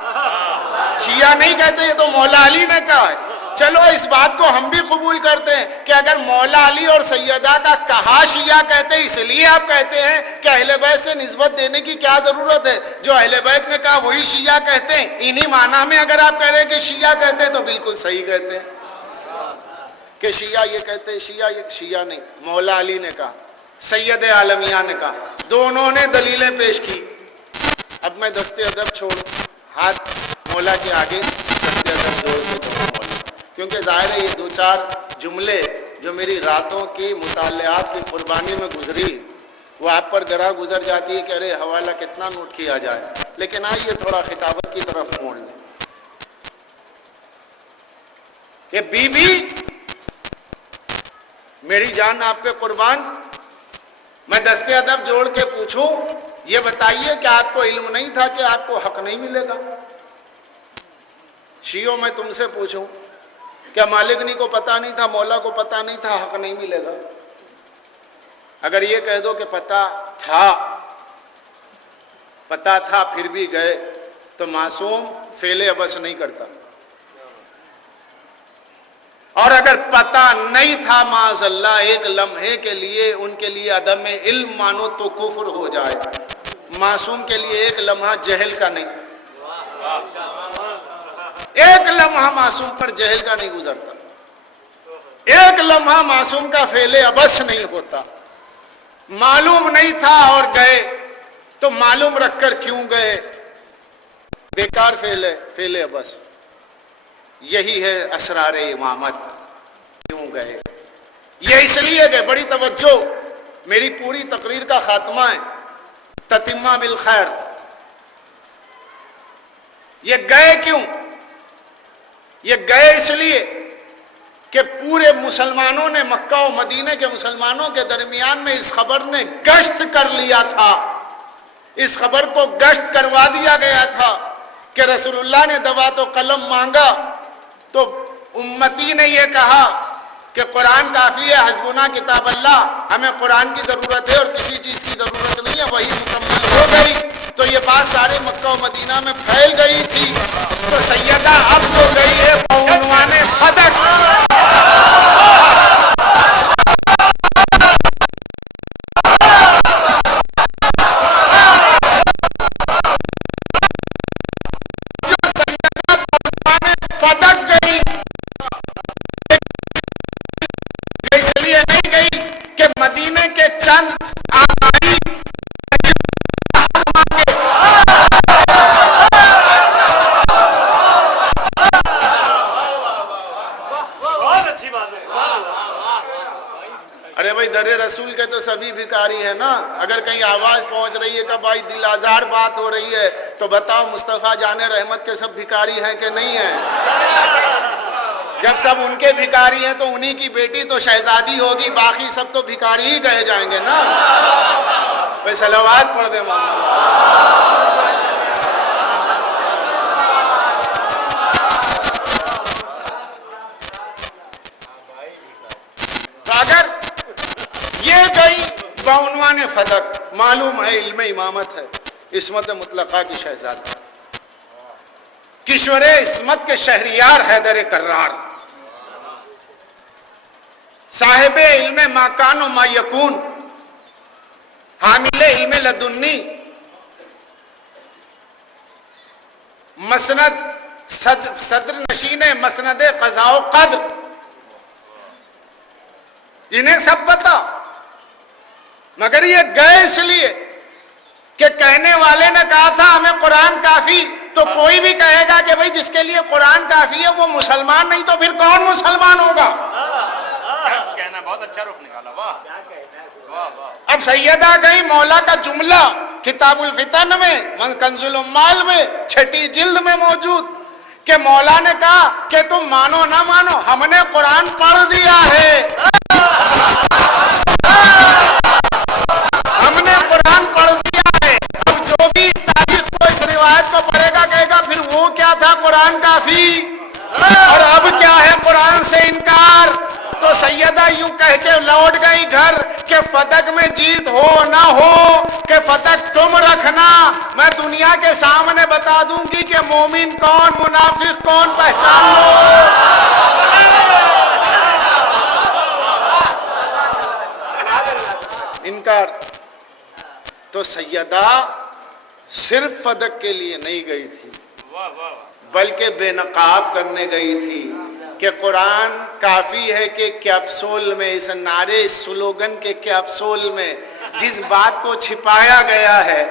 شیعہ نہیں کہتے، یہ تو مولا علی نے کہا ہے. چلو اس بات کو ہم بھی قبول کرتے ہیں کہ اگر مولا علی اور سیدہ کا کہا شیعہ کہتے ہیں، اس لیے آپ کہتے ہیں کہ اہل بیت سے نسبت دینے کی کیا ضرورت ہے؟ جو اہل بیت نے کہا وہی شیعہ کہتے ہیں. انہی معنی میں اگر آپ کہہ رہے ہیں کہ شیعہ کہتے ہیں تو بالکل صحیح کہتے ہیں کہ شیعہ یہ کہتے ہیں. شیعہ نہیں، مولا علی نے کہا، سید عالمیہ نے کہا، دونوں نے دلیلیں پیش کی. اب میں دست ادب چھوڑ ہاتھ مولا کے آگے دست ادب جوڑ دیتا ہوں مولا، کیونکہ ظاہر ہے یہ دو چار جملے جو میری راتوں کی مطالعات کی قربانی میں گزری وہ آپ پر گراں گزر جاتی ہے کہ ارے حوالہ کتنا نوٹ کیا جائے. لیکن آئیے تھوڑا خطابت کی طرف موڑ لیں کہ بی بی میری جان آپ پہ قربان، میں دست ادب جوڑ کے پوچھوں یہ بتائیے کہ آپ کو علم نہیں تھا کہ آپ کو حق نہیں ملے گا؟ شیعوں میں تم سے پوچھوں کیا مالکنی کو پتہ نہیں تھا، مولا کو پتہ نہیں تھا حق نہیں ملے گا؟ اگر یہ کہہ دو کہ پتہ تھا پھر بھی گئے تو معصوم فعل عبث نہیں کرتا. اور اگر پتہ نہیں تھا معاذ اللہ ایک لمحے کے لیے ان کے لیے عدم علم مانو تو کفر ہو جائے. معصوم کے لیے ایک لمحہ جہل کا نہیں, ایک لمحہ معصوم پر جہل کا نہیں گزرتا, ایک لمحہ معصوم کا فعل ابس نہیں ہوتا. معلوم نہیں تھا اور گئے تو معلوم رکھ کر کیوں گئے, بیکار فعل ابس. یہی ہے اسرار امامت. کیوں گئے؟ یہ اس لیے گئے. بڑی توجہ, میری پوری تقریر کا خاتمہ ہے تتمہ بالخیر. یہ گئے کیوں؟ یہ گئے اس لیے کہ پورے مسلمانوں نے, مکہ و مدینہ کے مسلمانوں کے درمیان میں اس خبر نے گشت کر لیا تھا, اس خبر کو گشت کروا دیا گیا تھا کہ رسول اللہ نے دوات و قلم مانگا تو امتی نے یہ کہا کہ قرآن کافی ہے, حسبنا کتاب اللہ, ہمیں قرآن کی ضرورت ہے اور کسی چیز کی ضرورت نہیں ہے, وہی مکمل ہو گئی. تو یہ بات سارے مکہ و مدینہ میں پھیل گئی تھی. تو سیدہ اب تو گئی ہے بعنوان فدق. رسول کے تو سبھی بھکاری ہے نا. اگر کہیں آواز پہنچ رہی ہے کہ بھائی دل آزار بات ہو رہی ہے تو بتاؤ مصطفیٰ جان رحمت کے سب بھکاری ہیں کہ نہیں ہیں؟ جب سب ان کے بھکاری ہیں تو انہی کی بیٹی تو شہزادی ہوگی, باقی سب تو بھکاری ہی کہے جائیں گے نا. بھائی صلوات پڑھ دے مولانا. اگر یہ گئی بعنوان فدق, معلوم ہے علم امامت ہے, عصمت مطلقہ کی شہزادی, کشور عصمت کے شہریار حیدر کرار, صاحب علم ما کان و ما یکون, حامل علم لدنی, مسند صدر نشین مسند قضاء و قدر, انہیں سب پتا. مگر یہ گئے اس لیے کہ کہنے والے نے کہا تھا ہمیں قرآن کافی, تو کوئی بھی کہے گا کہ بھئی جس کے لیے قرآن کافی ہے وہ مسلمان نہیں تو پھر کون مسلمان ہوگا؟ کہنا بہت اچھا رخ نکالا. واہ. اب سیدہ گئی, مولا کا جملہ کتاب الفتن میں کنز العمال میں 6 جلد میں موجود کہ مولا نے کہا کہ تم مانو نہ مانو ہم نے قرآن پڑھ دیا ہے, ہم نے قرآن پڑھ دیا ہے. اب جو بھی تاریخ کو اس روایت کو پڑھے گا کہے گا پھر وہ کیا تھا قرآن کافی, اور اب کیا ہے قرآن سے انکار. تو سیدہ یوں کہہ کے لوٹ گئی گھر کہ فدق میں جیت ہو نہ ہو کہ فدق تم رکھنا, میں دنیا کے سامنے بتا دوں گی کہ مومن کون منافق کون پہچان لو. انکار. تو سیدہ صرف فدق کے لیے نہیں گئی تھی بلکہ بے نقاب کرنے گئی تھی کہ قرآن کافی ہے کہ کیپسول میں, اس نعرے اس سلوگن کے کیپسول میں جس بات کو چھپایا گیا ہے,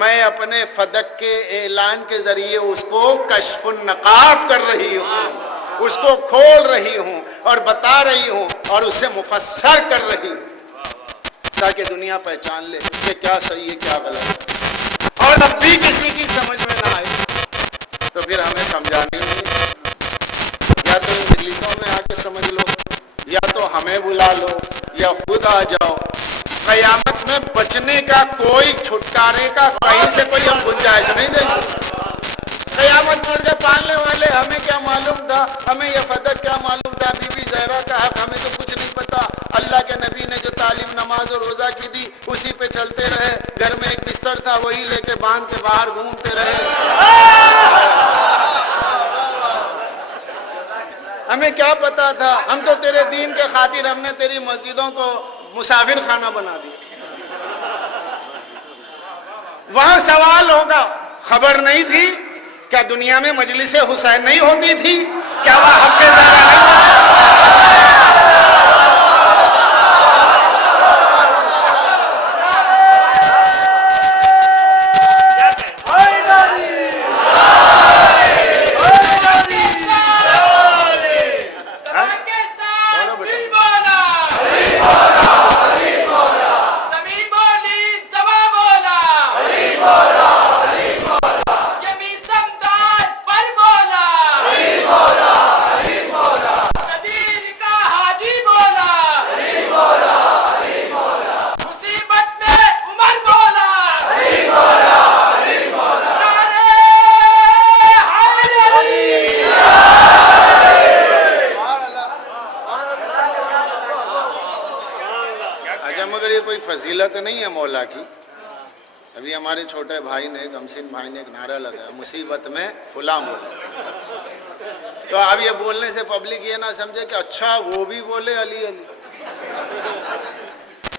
میں اپنے فدق کے اعلان کے ذریعے اس کو کشف النقاب کر رہی ہوں, اس کو کھول رہی ہوں اور بتا رہی ہوں اور اسے مفسر کر رہی ہوں تاکہ دنیا پہچان لے کہ کیا صحیح ہے کیا غلط ہے. اور اب بھی کسی کی سمجھ میں نہ آئے تو پھر ہمیں سمجھانی ہوگی, یا تو انگلشوں میں آ کے سمجھ لو یا تو ہمیں بلا لو یا خود آ جاؤ. قیامت میں بچنے کا کوئی چھٹکارے کا کہیں سے کوئی ہم گنجائش نہیں دیں گے. قیامت مر کے پالنے والے ہمیں کیا معلوم تھا, ہمیں یہ فدق کیا معلوم تھا, بی بی زہرا کا حق ہمیں تو کچھ نہیں پتا. اللہ کے نبی نے جو تعلیم نماز اور روزہ کی دی اسی پہ چلتے رہے, گھر میں ایک بستر تھا وہی لے کے باندھ کے باہر گھومتے رہے. ہمیں ہمیں کیا پتا تھا, ہم تو تیرے دین کے خاطر ہم نے تیری مسجدوں کو مسافر خانہ بنا دیا. وہاں سوال ہوگا, خبر نہیں تھی کیا دنیا میں مجلس حسین نہیں ہوتی تھی؟ کیا وہ حق کے زیادہ نہیں؟ فضیلت نہیں ہے مولا کی. ابھی ہمارے چھوٹے بھائی نے, کمسن بھائی نے ایک نعرہ لگایا, مصیبت میں فلاں مولا. تو اب یہ بولنے سے پبلک یہ نہ سمجھے کہ اچھا وہ بھی بولے علی علی.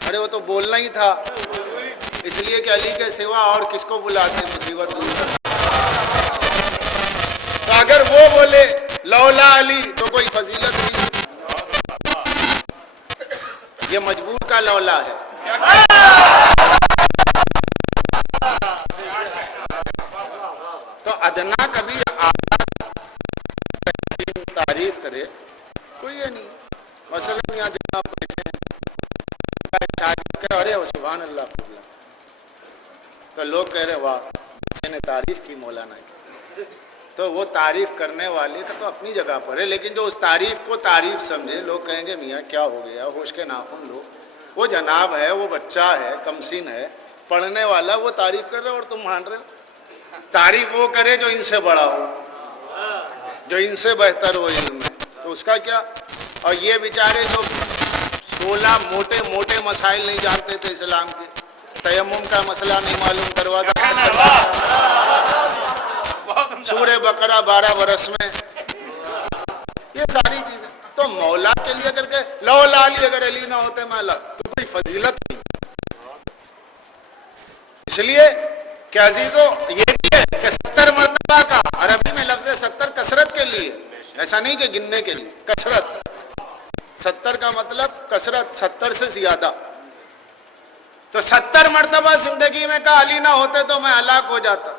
ارے وہ تو بولنا ہی تھا, اس لیے کہ علی کے سوا اور کس کو بلاتے مصیبت دور کرنے. تو اگر وہ بولے لولا علی تو کوئی فضیلت نہیں. یہ مجبور کا لولا ہے. تو ادنا کبھی تعریف کرے کوئی یہ نہیں. مثلا یہاں دیکھنا پڑے, ارے سبحان اللہ, تو لوگ کہہ رہے واہ میں نے تعریف کی مولانا کی. تو وہ تعریف کرنے والے کا تو اپنی جگہ پر ہے, لیکن جو اس تعریف کو تعریف سمجھے, لوگ کہیں گے میاں کیا ہو گیا, ہوش کے ناخن لو. وہ جناب ہے, وہ بچہ ہے, کمسین ہے, پڑھنے والا, وہ تعریف کر رہے اور تم مان رہے ہو. تعریف وہ کرے جو ان سے بڑا ہو, جو ان سے بہتر ہو علم میں, تو اس کا کیا. اور یہ بیچارے جو 16 موٹے موٹے مسائل نہیں جانتے تھے اسلام کے, تیمم کا مسئلہ نہیں معلوم کروا تھا, سورہ بقرہ 12 برس میں, یہ ساری چیزیں. تو مولا کے لیے کر کے لولا علی, اگر علی نہ ہوتے مولا تو کوئی فضیلت نہیں. اس لیے کہ عزیزو یہ بھی ہے کہ 70 مرتبہ کا عربی میں لفظ 70 کثرت کے لیے, ایسا نہیں کہ گننے کے لیے, کثرت. 70 کا مطلب کثرت, 70 سے زیادہ. تو 70 مرتبہ زندگی میں کہا علی نہ ہوتے تو میں ہلاک ہو جاتا.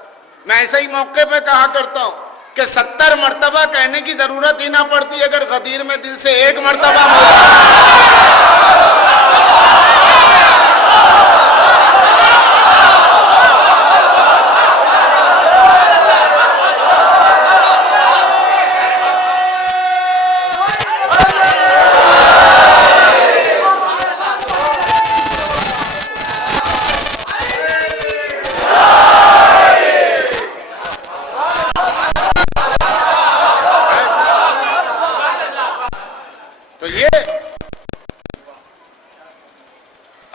میں ایسے ہی موقع پہ کہا کرتا ہوں کہ 70 مرتبہ کہنے کی ضرورت ہی نہ پڑتی اگر غدیر میں دل سے 1 مرتبہ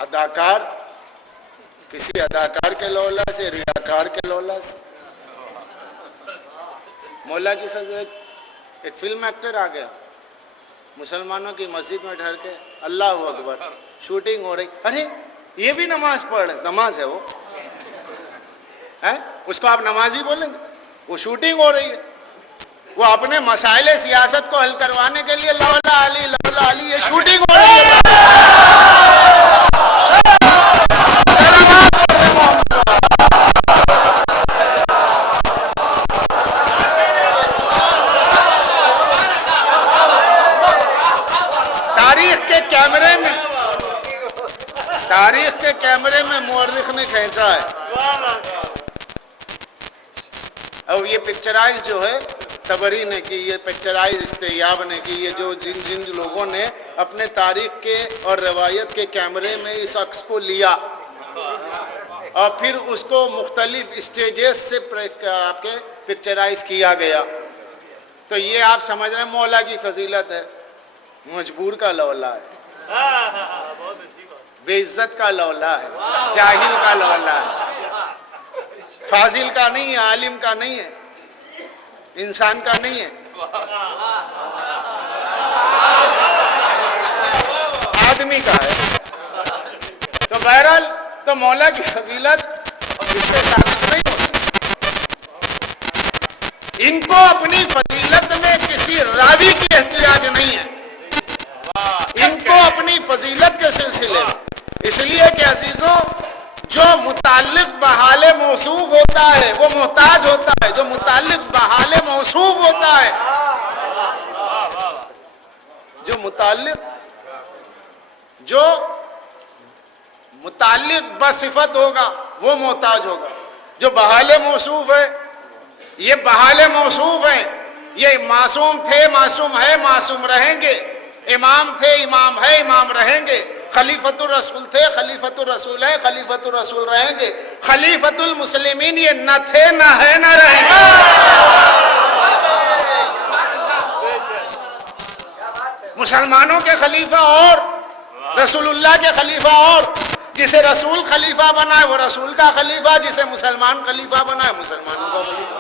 اداکار, کسی اداکار کے لولا سے, ریاکار کے لولا سے. مولا کی فضل, ایک فلم ایکٹر آ گیا, مسلمانوں کی مسجد میں ٹھہر کے اللہ اکبر, شوٹنگ ہو رہی, ارے یہ بھی نماز پڑھ رہے, نماز ہے وہ, اس کو آپ نمازی بولیں گے؟ وہ شوٹنگ ہو رہی ہے, وہ اپنے مسائل سیاست کو حل کروانے کے لیے لولا علی, یہ شوٹنگ ہو رہی ہے. تاریخ کے کیمرے میں مورخ نے کھینچا ہے. اور یہ پکچرائز جو ہے تبری نے کی, یہ پکچرائز استیاب نے کی, یہ جو جن لوگوں نے اپنے تاریخ کے اور روایت کے کیمرے میں اس عکس کو لیا اور پھر اس کو مختلف اسٹیجز سے آپ کے پکچرائز کیا گیا. تو یہ آپ سمجھ رہے ہیں مولا کی فضیلت ہے. مجبور کا لولا ہے, بے عزت کا لولا ہے, جاہل کا لولا ہے, فاضل کا نہیں ہے, عالم کا نہیں ہے, انسان کا نہیں ہے. آدمی کا ہے. تو بہرحال تو مولا کی فضیلت اس سے ثابت نہیں ہوتی. ان کو اپنی فضیلت میں کسی راوی کی احتیاج نہیں ہے, ان کو اپنی فضیلت کے سلسلے میں. اس لیے کہ عزیزوں, جو متعلق بحال موصوف ہوتا ہے وہ محتاج ہوتا ہے, جو متعلق بحال موصوف ہوتا ہے, جو متعلق بصفت ہوگا وہ محتاج ہوگا. جو بحال موصوف ہے, یہ بحال موصوف ہے, یہ معصوم تھے, معصوم ہے, معصوم رہیں گے, امام تھے, امام ہے, امام رہیں گے, خلیفۃ الرسول تھے, خلیفۃ الرسول ہے, خلیفۃ الرسول رہیں گے, خلیفۃ المسلمین یہ نہ تھے, نہ ہے, نہ رہیں گے. مسلمانوں کے خلیفہ اور رسول اللہ کے خلیفہ اور. جسے رسول خلیفہ بنائے وہ رسول کا خلیفہ, جسے مسلمان خلیفہ بنائے مسلمانوں کا خلیفہ.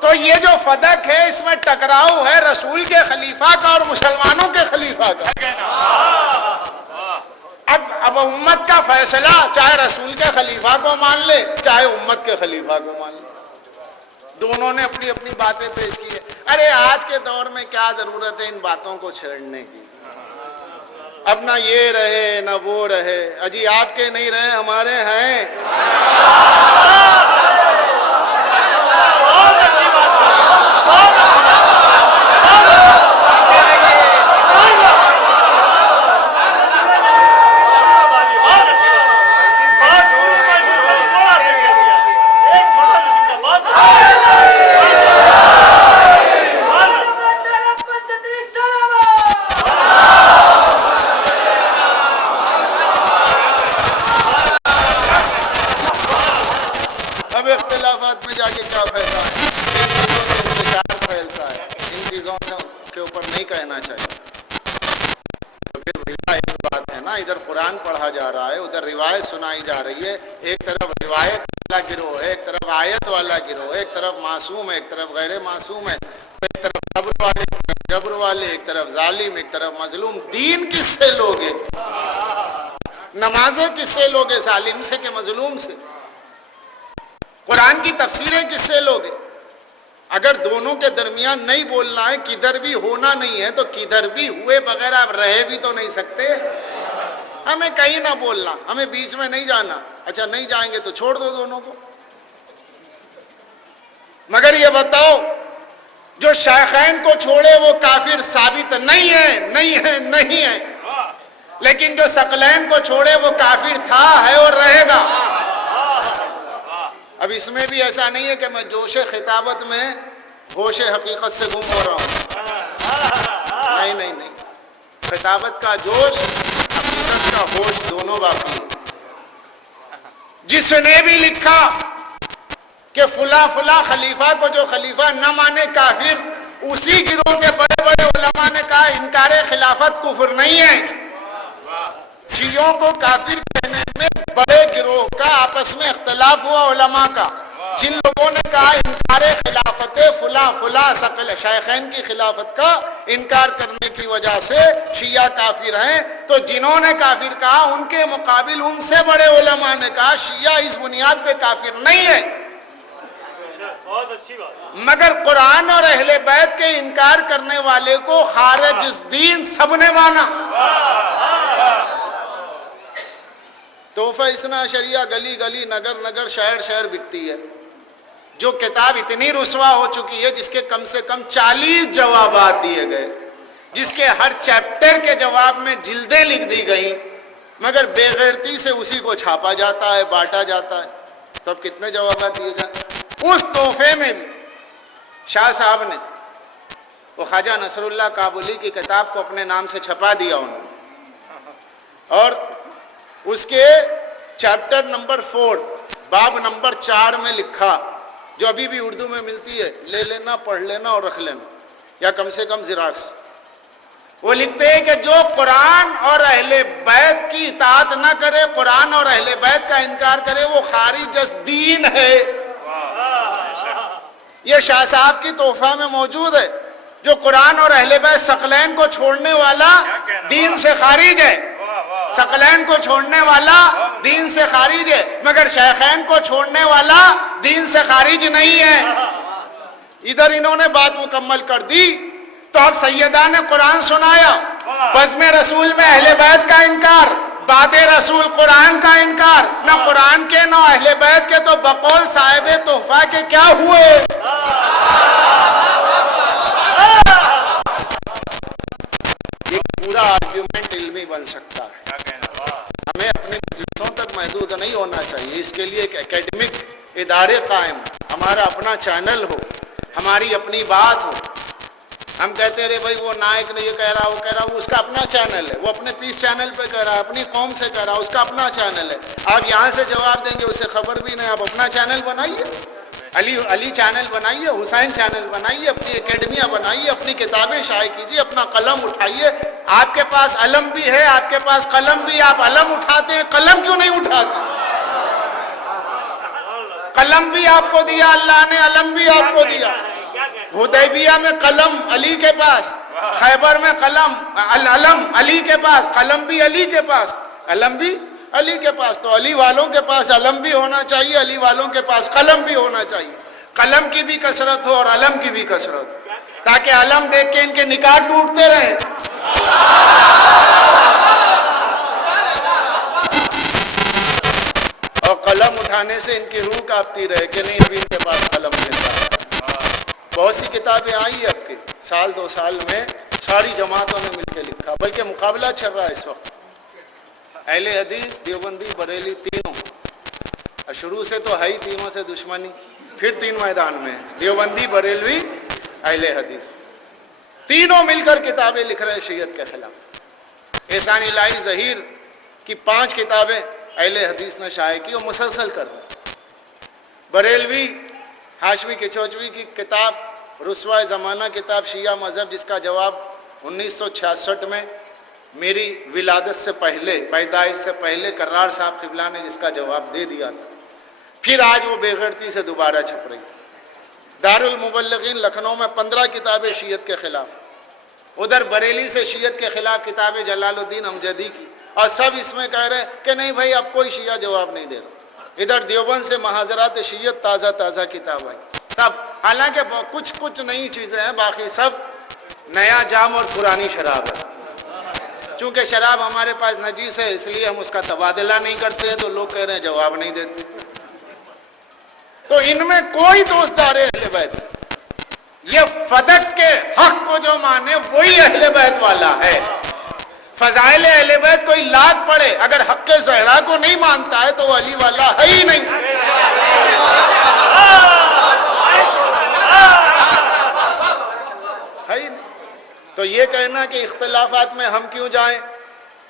تو یہ جو فدق ہے اس میں ٹکراؤ ہے رسول کے خلیفہ کا اور مسلمانوں کے خلیفہ کا. اب امت کا فیصلہ چاہے رسول کے خلیفہ کو مان لے چاہے امت کے خلیفہ کو مان لے, دونوں نے اپنی اپنی باتیں پیش کی ہے. ارے آج کے دور میں کیا ضرورت ہے ان باتوں کو چھیڑنے کی. اب نہ یہ رہے نہ وہ رہے, اجی آپ کے نہیں رہے ہمارے ہیں. میں جا کے کیا پھیلتا ہے, انتشار پھیلتا ہے. ان چیزوں کے اوپر نہیں کہنا چاہیے. ایک بات ہے نا, ادھر قرآن پڑھا جا رہا ہے, ادھر روایت سنائی جا رہی ہے. ایک طرف روایت والا گروہ ہے, ایک طرف آیت والا گروہ ہے, ایک طرف معصوم ہے, ایک طرف غیر معصوم ہے, ایک طرف جبر والے, ایک طرف ظالم, ایک طرف مظلوم. دین کس سے لوگے, نمازیں کس سے لوگے, ظالم سے کہ مظلوم سے. قرآن کی تفسیریں کس سے لوگے. اگر دونوں کے درمیان نہیں بولنا ہے, کدھر بھی ہونا نہیں ہے, تو کدھر بھی ہوئے بغیر آپ رہے بھی تو نہیں سکتے. ہمیں کہیں نہ بولنا, ہمیں بیچ میں نہیں جانا. اچھا نہیں جائیں گے تو چھوڑ دو دونوں کو. مگر یہ بتاؤ جو شیخین کو چھوڑے وہ کافر ثابت نہیں ہے, نہیں ہے, نہیں ہے. لیکن جو ثقلین کو چھوڑے وہ کافر تھا, ہے اور رہے گا. اب اس میں بھی ایسا نہیں ہے کہ میں جوش خطابت میں ہوش حقیقت سے گم ہو رہا ہوں. نہیں نہیں نہیں, خطابت کا جوش, حقیقت کا ہوش دونوں باقی ہے. جس نے بھی لکھا کہ فلاں فلاں خلیفہ کو جو خلیفہ نہ مانے کافر, اسی گروہ کے بڑے بڑے علماء نے کہا انکار خلافت کفر نہیں ہے. شیعوں کو کافر کہنے میں بڑے گروہ کا آپس میں اختلاف ہوا علماء کا. جن لوگوں نے کہا انکار خلافت فلاں فلاں شیخین کی خلافت کا انکار کرنے کی وجہ سے شیعہ کافر ہیں, تو جنہوں نے کافر کہا ان کے مقابل ان سے بڑے علماء نے کہا شیعہ اس بنیاد پہ کافر نہیں ہے. بہت اچھی بات. مگر قرآن اور اہل بیت کے انکار کرنے والے کو خارج دین سب نے مانا. تحفہ اثنا عشریہ گلی گلی نگر نگر شہر شہر بکتی ہے. جو کتاب اتنی رسوا ہو چکی ہے, جس کے کم سے کم 40 جوابات دیے گئے, جس کے ہر چیپٹر کے جواب میں جلدیں لکھ دی گئیں, مگر بے غیرتی سے اسی کو چھاپا جاتا ہے, بانٹا جاتا ہے. تو اب کتنے جوابات دیے جائیں. اس تحفے میں بھی شاہ صاحب نے وہ خواجہ نصر اللہ کابلی کی کتاب کو اپنے نام سے چھپا دیا انہوں نے, اور اس کے چیپٹر نمبر 4 باب نمبر 4 میں لکھا, جو ابھی بھی اردو میں ملتی ہے, لے لینا, پڑھ لینا اور رکھ لینا, یا کم سے کم زیراکس. وہ لکھتے ہیں کہ جو قرآن اور اہل بیت کی اطاعت نہ کرے, قرآن اور اہل بیت کا انکار کرے, وہ خارج از دین ہے. یہ شاہ صاحب کی تحفہ میں موجود ہے. جو قرآن اور اہل بیت ثقلین کو چھوڑنے والا دین سے خارج ہے، ثقلین کو چھوڑنے والا دین سے خارج ہے، مگر شیخین کو چھوڑنے والا دین سے خارج نہیں ہے۔ ادھر انہوں نے بات مکمل کر دی تو اب سیدہ نے قرآن سنایا، بزم رسول میں اہل بیت کا انکار، بعد رسول قرآن کا انکار، نہ قرآن کے نہ اہل بیت کے، تو بقول صاحب تحفہ کے کیا ہوئے؟ یہ پورا آرگیومنٹ علمی بن سکتا ہے، ہمیں اپنے مجلسوں تک محدود نہیں ہونا چاہیے، اس کے لیے ایک اکیڈمک ادارے قائم، ہمارا اپنا چینل ہو، ہماری اپنی بات ہو۔ ہم کہتے رہے بھائی وہ نائک نے یہ کہہ رہا، وہ کہہ رہا، وہ اس کا اپنا چینل ہے، وہ اپنے پیس چینل پہ کہہ رہا ہے، اپنی قوم سے کہہ رہا ہے، اس کا اپنا چینل ہے۔ آپ یہاں سے جواب دیں گے، اسے خبر بھی نہیں، آپ اپنا چینل بنائیے، علی چینل بنائیے، حسین چینل بنائیے، اپنی اکیڈمیاں بنائیے، اپنی کتابیں شائع کیجیے، اپنا قلم اٹھائیے۔ آپ کے پاس علم بھی ہے، آپ کے پاس قلم بھی، آپ علم اٹھاتے ہیں، قلم کیوں نہیں اٹھاتے؟ قلم بھی آپ کو دیا اللہ نے، علم بھی آپ کو دیا۔ حدیبیہ میں قلم علی کے پاس، خیبر میں قلم علم علی کے پاس، قلم بھی علی کے پاس، علم بھی علی کے پاس۔ تو علی والوں کے پاس علم بھی ہونا چاہیے، علی والوں کے پاس قلم بھی ہونا چاہیے، قلم کی بھی کثرت ہو اور علم کی بھی کثرت ہو، تاکہ علم دیکھ کے ان کے نکاح ٹوٹتے رہیں۔ اور قلم اٹھانے سے ان کی روح کانپتی رہے کہ نہیں ابھی ان کے پاس قلم ملتا ہے۔ بہت سی کتابیں آئی اب کے سال 2 سال میں، ساری جماعتوں نے مل کے لکھا، بلکہ مقابلہ چل رہا ہے اس وقت، اہل حدیث، دیوبندی، بریلی، تینوں۔ شروع سے تو ہے ہی تینوں سے دشمنی، پھر 3 میدان میں، دیوبندی، بریلوی، اہل حدیث، تینوں مل کر کتابیں لکھ رہے شیعت کے خلاف۔ احسان الہی ظہیر کی 5 کتابیں اہل حدیث نے شائع کی اور مسلسل کر رہے۔ بریلوی ہاشمی کچوچوی کی کتاب رسوائے زمانہ کتاب شیعہ مذہب، جس کا جواب 1966 میں میری ولادت سے پہلے، پیدائش سے پہلے کرار صاحب قبلہ نے جس کا جواب دے دیا تھا، پھر آج وہ بے غیرتی سے دوبارہ چھپ رہی۔ دارالمبلغین لکھنؤ میں 15 کتابیں شیعت کے خلاف، ادھر بریلی سے شیعت کے خلاف کتابیں جلال الدین امجدی کی، اور سب اس میں کہہ رہے ہیں کہ نہیں بھائی اب کوئی شیعہ جواب نہیں دے رہا۔ ادھر دیوبند سے محاضرات شیعت تازہ کتاب آئی، تب حالانکہ کچھ نئی چیزیں ہیں، باقی سب نیا جام اور پرانی شراب ہے۔ چونکہ شراب ہمارے پاس نجیس ہے، اس لیے ہم اس کا تبادلہ نہیں کرتے ہیں، تو لوگ کہہ رہے ہیں جواب نہیں دیتے۔ تو ان میں کوئی دوستدار اہل بیت، یہ فدق کے حق کو جو مانے وہی اہل بیت والا ہے۔ فضائل اہل بیت کوئی لاکھ پڑے، اگر حق زہرا کو نہیں مانتا ہے تو وہ علی والا ہے ہی نہیں۔ ہے ہی نہیں۔ تو یہ کہنا کہ اختلافات میں ہم کیوں جائیں،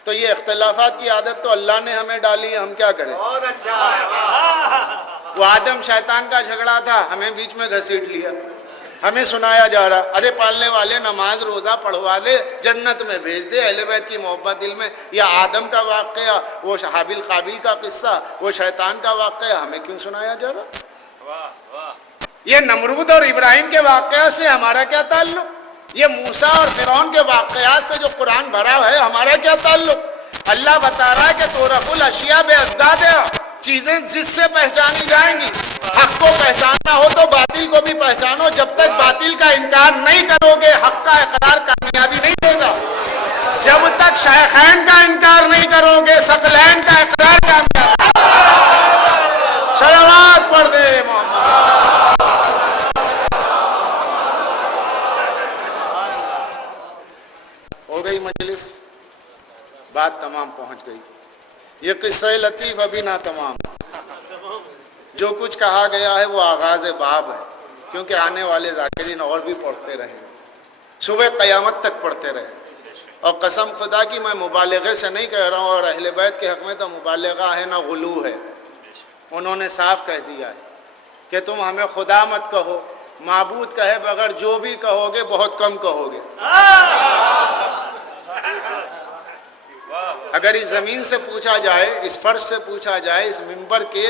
تو یہ اختلافات کی عادت تو اللہ نے ہمیں ڈالی ہے، ہم کیا کریں؟ بہت اچھا ہے۔ وہ آدم شیطان کا جھگڑا تھا، ہمیں بیچ میں گھسیٹ لیا، ہمیں سنایا جا رہا، ارے پالنے والے نماز روزہ پڑھوا دے، جنت میں بھیج دے، اہل بیت کی محبت دل میں۔ یا آدم کا واقعہ، وہ حابیل قابیل کا قصہ، وہ شیطان کا واقعہ، ہمیں کیوں سنایا جا رہا؟ یہ نمرود اور ابراہیم کے واقعات سے ہمارا کیا تعلق؟ یہ موسیٰ اور فرعون کے واقعات سے جو قرآن بھرا ہے، ہمارا کیا تعلق؟ اللہ بتا رہا ہے کہ تُعْرَفُ الْأَشْيَاءُ بِأَضْدَادِهَا، چیزیں جس سے پہچانی جائیں گی۔ حق کو پہچاننا ہو تو باطل کو بھی پہچانو، جب تک باطل کا انکار نہیں کرو گے حق کا اقرار کامیابی نہیں دے گا۔ جب تک شیخین کا انکار نہیں کرو گے ثقلین کا اقرار کامیابی۔ صلوات پڑھ دے محمد۔ ہو گئی مجلس، بات تمام پہنچ گئی۔ یہ قصہ لطیف ابھی نہ تمام، جو کچھ کہا گیا ہے وہ آغاز باب ہے، کیونکہ آنے والے ذاکرین اور بھی پڑھتے رہیں، صبح قیامت تک پڑھتے رہیں۔ اور قسم خدا کی میں مبالغے سے نہیں کہہ رہا ہوں، اور اہل بیت کے حق میں تو مبالغہ ہے نہ غلو ہے۔ انہوں نے صاف کہہ دیا ہے کہ تم ہمیں خدا مت کہو، معبود کہے بغیر جو بھی کہو گے بہت کم کہو گے۔ اگر اس زمین سے پوچھا جائے، اس فرش سے پوچھا جائے، اس منبر کے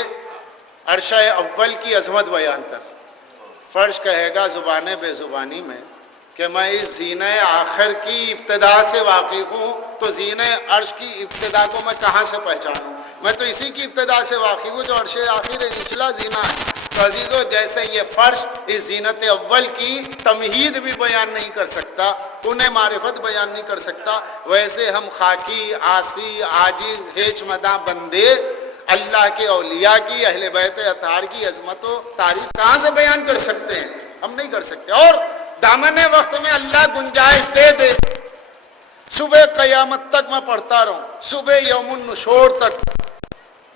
عرشہ اول کی عظمت بیان کر، فرش کہے گا زبان بے زبانی میں کہ میں اس زینہ آخر کی ابتدا سے واقف ہوں تو زینہ عرش کی ابتدا کو میں کہاں سے پہچانوں؟ میں تو اسی کی ابتدا سے واقف ہوں جو عرش آخر نچلا زینہ ہے۔ تو عزیزو جیسے یہ فرش اس زینت اول کی تمہید بھی بیان نہیں کر سکتا، انہیں معرفت بیان نہیں کر سکتا، ویسے ہم خاکی، عاصی، عاجز، ہیچ مداں بندے اللہ کے اولیاء کی، اہل بیت اطہار کی عظمت و تعریف کہاں سے بیان کر سکتے ہیں؟ ہم نہیں کر سکتے۔ اور دامن وقت میں اللہ گنجائش دے دے، صبح قیامت تک میں پڑھتا رہوں، صبح یوم النشور تک،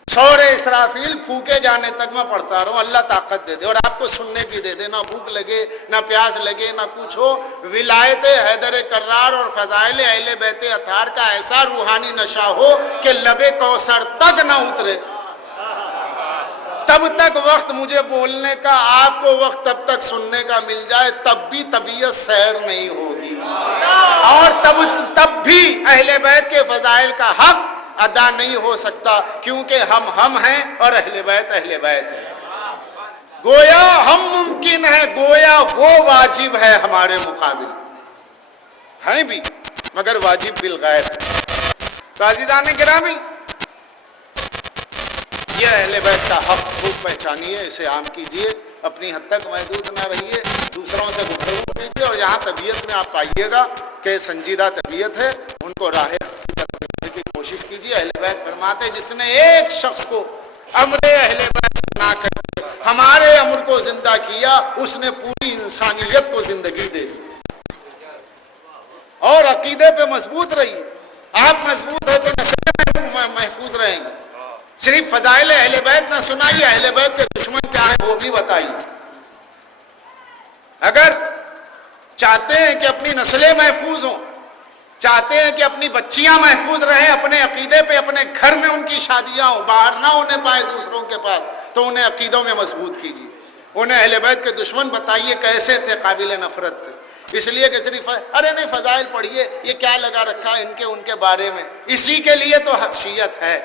شور اسرافیل پھونکے جانے تک میں پڑھتا رہوں، اللہ طاقت دے دے اور آپ کو سننے کی دے دے، نہ بھوک لگے، نہ پیاس لگے، نہ کچھ ہو۔ ولایت حیدر کرار اور فضائل اہل بیت اطہار کا ایسا روحانی نشہ ہو کہ لب کوثر تک نہ اترے، تب تک وقت مجھے بولنے کا، آپ کو وقت تب تک سننے کا مل جائے، تب بھی طبیعت سیر نہیں ہوگی، اور تب بھی اہل بیت کے فضائل کا حق ادا نہیں ہو سکتا، کیونکہ ہم ہیں اور اہل بیت ہے۔ گویا ہم ممکن ہے، گویا وہ واجب ہے ہمارے مقابل، ہیں بھی مگر واجب بالغیر ہے۔ تو عزیزان گرامی، یہ اہل بیت کا حق خوب پہچانیے، اسے عام کیجیے، اپنی حد تک محدود نہ رہیے، دوسروں سے گفتگو کیجیے، اور جہاں طبیعت میں آپ پائیے گا کہ سنجیدہ طبیعت ہے، ان کو راہ کی کوشش کیجیے۔ اہل بیت فرماتے جس نے ایک شخص کو امر اہل بیت سنا کر ہمارے امر کو زندہ کیا، اس نے پوری انسانیت کو زندگی دے دی۔ اور عقیدے پہ مضبوط رہیے، آپ مضبوط ہو تو نسلیں محفوظ رہیں گے۔ صرف فضائل اہل بیت نہ سنائیے، اہل بیت کے دشمن کیا ہیں وہ بھی بتائیے۔ اگر چاہتے ہیں کہ اپنی نسلیں محفوظ ہوں، چاہتے ہیں کہ اپنی بچیاں محفوظ رہیں اپنے عقیدے پہ، اپنے گھر میں ان کی شادیاں ہوں، باہر نہ ہونے پائے دوسروں کے پاس، تو انہیں عقیدوں میں مضبوط کیجیے۔ انہیں اہل بیت کے دشمن بتائیے کیسے تھے، قابل نفرت تھے۔ اس لیے کہ صرف ارے نہیں فضائل پڑھیے، یہ کیا لگا رکھا ہے ان کے بارے میں، اسی کے لیے تو حقیقت ہے۔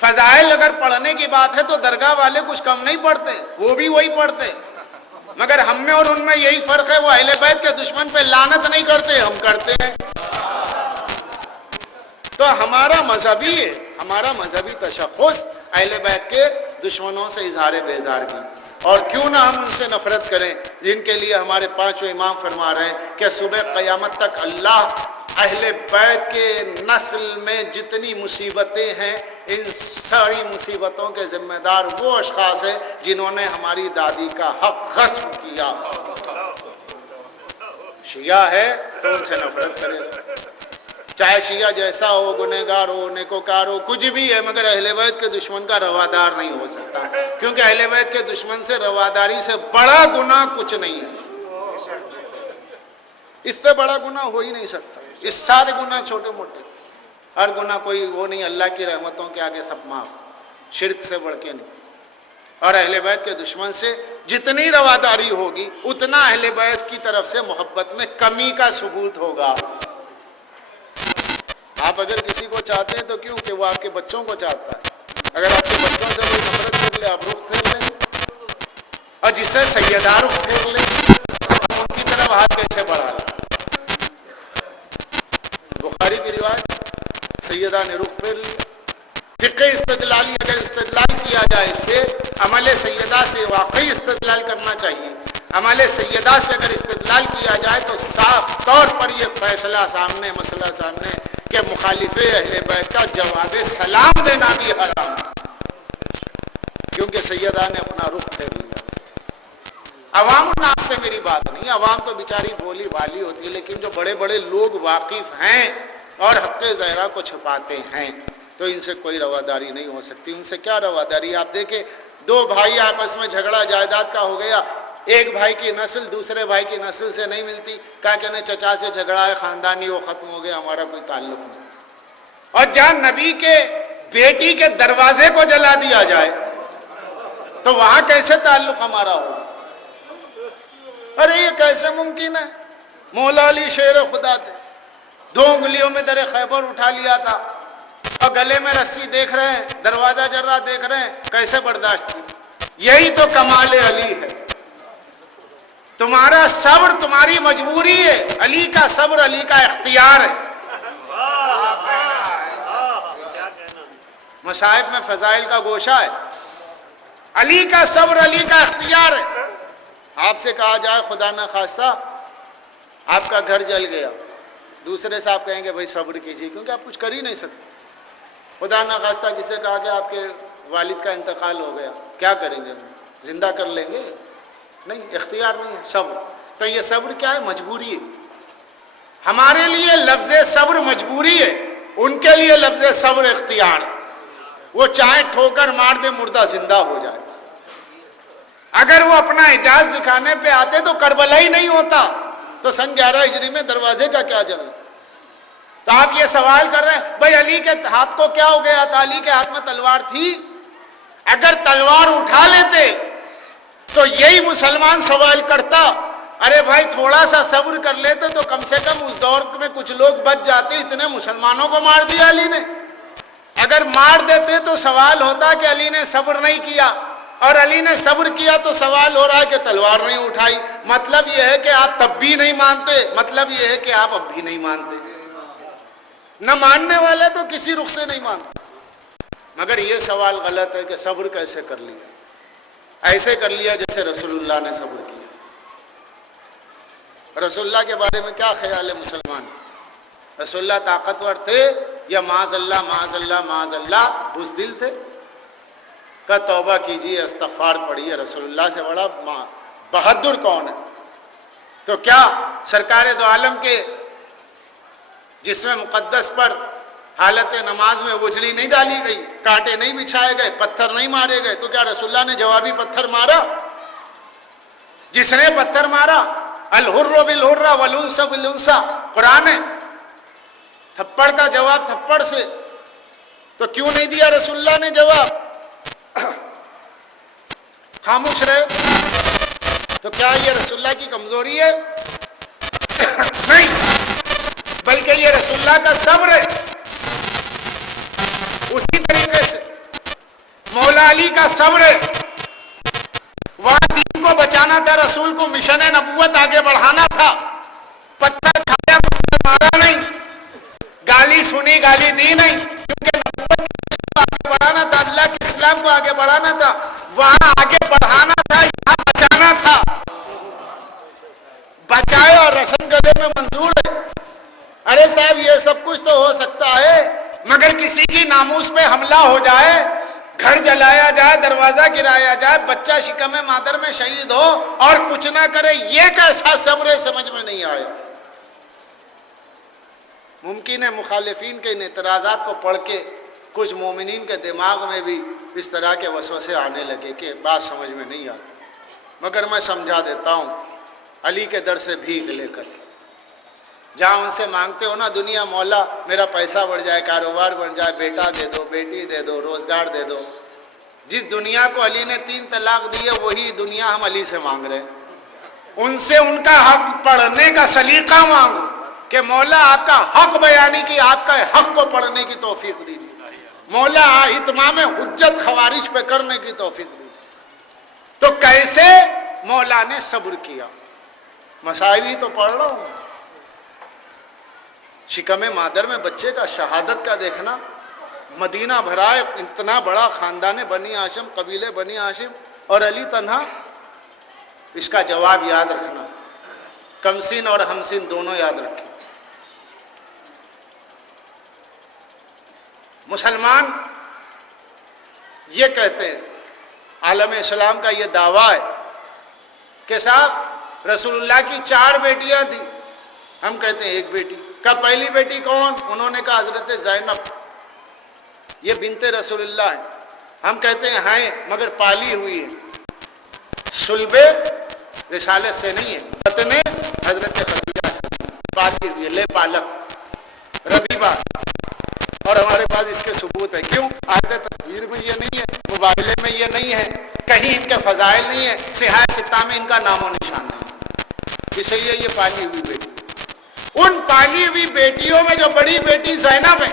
فضائل اگر پڑھنے کی بات ہے تو درگاہ والے کچھ کم نہیں پڑھتے، وہ بھی وہی پڑھتے، مگر ہم میں اور ان میں یہی فرق ہے، وہ اہل بیت کے دشمن پہ لعنت نہیں کرتے، ہم کرتے ہیں۔ تو ہمارا مذہبی تشخص اہل بیت کے دشمنوں سے اظہار بیزارگی، اور کیوں نہ ہم ان سے نفرت کریں جن کے لیے ہمارے پانچوں امام فرما رہے ہیں کہ صبح قیامت تک اللہ اہل بیت کے نسل میں جتنی مصیبتیں ہیں، ان ساری مصیبتوں کے ذمہ دار وہ اشخاص ہیں جنہوں نے ہماری دادی کا حق غصب کیا۔ شیعہ ہے تو ان سے نفرت کرے گا، چاہے شیعہ جیسا ہو، گنہگار ہو، نیکوکار ہو، کچھ بھی ہے، مگر اہل بیت کے دشمن کا روادار نہیں ہو سکتا، کیونکہ اہل بیت کے دشمن سے رواداری سے بڑا گناہ کچھ نہیں ہے، اس سے بڑا گناہ ہو ہی نہیں سکتا۔ اس سارے گناہ چھوٹے موٹے، ہر گناہ کوئی وہ نہیں، اللہ کی رحمتوں کے آگے سب معاف، شرک سے بڑھ کے نہیں۔ اور اہل بیت کے دشمن سے جتنی رواداری ہوگی اتنا اہل بیت کی طرف سے محبت میں کمی کا ثبوت ہوگا۔ آپ اگر کسی کو چاہتے ہیں تو کیوں کہ وہ آپ کے بچوں کو چاہتا ہے، اگر آپ کے بچوں سے کوئی نفرت کر لے آپ رخ پھیر لیں، اور جس سے سیدہ رخ پھیر لیں ان کی طرف ہاتھ کیسے بڑھا لیں؟ بخاری کی روایت، سیدہ نے رخ پھیر لیا۔ فقہ استدلالی اگر استدلال کیا جائے اس سے، عمل سیدہ سے واقعی استدلال کرنا چاہیے۔ عمل سیدہ سے اگر استدلال کیا جائے تو صاف طور پر یہ فیصلہ سامنے، مسئلہ سامنے کہ مخالف اہل بیت کا جواب سلام دینا بھی حرام ہے، کیونکہ سیدہ نے اپنا رخ پھیر لیا۔ عوام الناس سے میری بات نہیں، عوام تو بیچاری بولی بھالی ہوتی ہے، لیکن جو بڑے بڑے لوگ واقف ہیں اور حق ظاہرہ کو چھپاتے ہیں تو ان سے کوئی رواداری نہیں ہو سکتی۔ ان سے کیا رواداری؟ آپ دیکھیں دو بھائی آپس میں جھگڑا جائیداد کا ہو گیا، ایک بھائی کی نسل دوسرے بھائی کی نسل سے نہیں ملتی، کہا کہ نہیں چچا سے جھگڑا ہے، خاندانی وہ ختم ہو گیا، ہمارا کوئی تعلق نہیں۔ اور جہاں نبی کے بیٹی کے دروازے کو جلا دیا جائے تو وہاں کیسے تعلق ہمارا ہو؟ ارے یہ کیسے ممکن ہے؟ مولا علی شیر خدا تھے، 2 انگلیوں میں در خیبر اٹھا لیا تھا، اور گلے میں رسی دیکھ رہے ہیں، دروازہ جرہ دیکھ رہے ہیں، کیسے برداشت کی؟ یہی تو کمال علی ہے۔ تمہارا صبر تمہاری مجبوری ہے، علی کا صبر علی کا اختیار ہے۔ مصائب میں فضائل کا گوشہ ہے، علی کا صبر علی کا اختیار ہے۔ آپ سے کہا جائے خدا نہ خواستہ آپ کا گھر جل گیا، دوسرے سے آپ کہیں گے بھائی صبر کیجیے، کیونکہ آپ کچھ کر ہی نہیں سکتے۔ خدا نہ خواستہ کسی کہا کہ آپ کے والد کا انتقال ہو گیا، کیا کریں گے؟ زندہ کر لیں گے؟ نہیں، اختیار نہیں ہے صبر۔ تو یہ صبر کیا ہے؟ مجبوری ہے۔ ہمارے لیے لفظ صبر مجبوری ہے، ان کے لیے لفظ صبر اختیار ہے۔ وہ چاہے ٹھوکر مار دے مردہ زندہ ہو جائے۔ اگر وہ اپنا اعجاز دکھانے پہ آتے تو کربلا ہی نہیں ہوتا، تو سن 11 ہجری میں دروازے کا کیا جلنا؟ تو آپ یہ سوال کر رہے ہیں بھائی علی کے ہاتھ کو کیا ہو گیا تھا؟ علی کے ہاتھ میں تلوار تھی، اگر تلوار اٹھا لیتے تو یہی مسلمان سوال کرتا ارے بھائی تھوڑا سا صبر کر لیتے تو کم سے کم اس دور میں کچھ لوگ بچ جاتے، اتنے مسلمانوں کو مار دیا علی نے۔ اگر مار دیتے تو سوال ہوتا کہ علی نے صبر نہیں کیا، اور علی نے صبر کیا تو سوال ہو رہا ہے کہ تلوار نہیں اٹھائی۔ مطلب یہ ہے کہ آپ تب بھی نہیں مانتے، مطلب یہ ہے کہ آپ اب بھی نہیں مانتے۔ نہ ماننے والے تو کسی رخ سے نہیں مانتے۔ مگر یہ سوال غلط ہے کہ صبر کیسے کر لیا؟ ایسے کر لیا جیسے رسول اللہ نے صبر کیا۔ رسول اللہ کے بارے میں کیا خیال ہے مسلمان؟ رسول اللہ طاقتور تھے یا معاذ اللہ معاذ اللہ معاذ اللہ بزدل تھے؟ کہ توبہ کیجیے، استغفار پڑھیے، رسول اللہ سے بڑا بہادر کون ہے؟ تو کیا سرکار دو عالم کے جسم مقدس پر حالت نماز میں وجلی نہیں ڈالی گئی، کانٹے نہیں بچھائے گئے، پتھر نہیں مارے گئے؟ تو کیا رسول اللہ نے جوابی پتھر مارا؟ جس نے پتھر مارا الحر بالحر والانثى بالانثى، قرآن ہے، تھپڑ کا جواب تھپڑ سے۔ تو کیوں نہیں دیا رسول اللہ نے جواب؟ خاموش رہے؟ تو کیا یہ رسول اللہ کی کمزوری ہے؟ نہیں، بلکہ یہ رسول اللہ کا صبر ہے۔ اسی طریقے سے مولا علی کا صبر ہے، وہاں دین کو بچانا تھا، رسول کو مشن نبوت آگے بڑھانا تھا، پتھر کھایا پتھر مارا نہیں، گالی سنی گالی دی نہیں، کیونکہ نبوت کو آگے بڑھانا تھا، اللہ کے اسلام کو آگے بڑھانا تھا، وہاں آگے بڑھانا تھا، یہاں بچانا تھا۔ بچائے اور رسم گدے میں منظور ہے۔ ارے صاحب یہ سب کچھ تو ہو سکتا ہے، مگر کسی کی ناموس پہ حملہ ہو جائے، گھر جلایا جائے، دروازہ گرایا جائے، بچہ شکم مادر میں شہید ہو اور کچھ نہ کرے، یہ کیسا صبر ہے؟ سمجھ میں نہیں آیا۔ ممکن ہے مخالفین کے ان اعتراضات کو پڑھ کے کچھ مومنین کے دماغ میں بھی اس طرح کے وسوسے آنے لگے کہ بات سمجھ میں نہیں آتی، مگر میں سمجھا دیتا ہوں۔ علی کے در سے بھیک لے کر جہاں ان سے مانگتے ہو نا دنیا مولا میرا پیسہ بڑھ جائے، کاروبار بڑھ جائے، بیٹا دے دو، بیٹی دے دو، روزگار دے دو، جس دنیا کو علی نے 3 طلاق دی ہے وہی دنیا ہم علی سے مانگ رہے ہیں۔ ان سے ان کا حق پڑھنے کا سلیقہ مانگو کہ مولا آپ کا حق بیانی کی، آپ کا حق کو پڑھنے کی توفیق دیجیے، مولا اتمام حجت خوارج پہ کرنے کی توفیق دیجیے۔ تو کیسے مولا نے صبر کیا؟ مسائل ہی تو پڑھ رہا ہوں۔ شکم مادر میں بچے کا شہادت کا دیکھنا، مدینہ بھرا ہے، اتنا بڑا خاندان بنی ہاشم، قبیلے بنی ہاشم، اور علی تنہا۔ اس کا جواب یاد رکھنا، کمسین اور ہمسین دونوں یاد رکھیں۔ مسلمان یہ کہتے ہیں، عالم اسلام کا یہ دعویٰ ہے کہ صاحب رسول اللہ کی 4 بیٹیاں تھیں، ہم کہتے ہیں 1 بیٹی۔ کا پہلی بیٹی کون؟ انہوں نے کہا حضرت زینب، یہ بنت رسول اللہ ہے۔ ہم کہتے ہیں ہیں مگر پالی ہوئی ہے، صلب رسالت سے نہیں ہے، بطن حضرت خدیجہ سے پالی ہوئی ہے، لے پالک ربیبہ۔ اور ہمارے پاس اس کے ثبوت ہے، کیوں؟ آیت تصویر میں یہ نہیں ہے، مباحلے میں یہ نہیں ہے، کہیں ان کے فضائل نہیں ہے، صحاح ستہ میں ان کا نام و نشان نہیں، اس لیے یہ پالی ہوئی بیٹی۔ ان پالی ہوئی بیٹیوں میں جو بڑی بیٹی زینب ہے،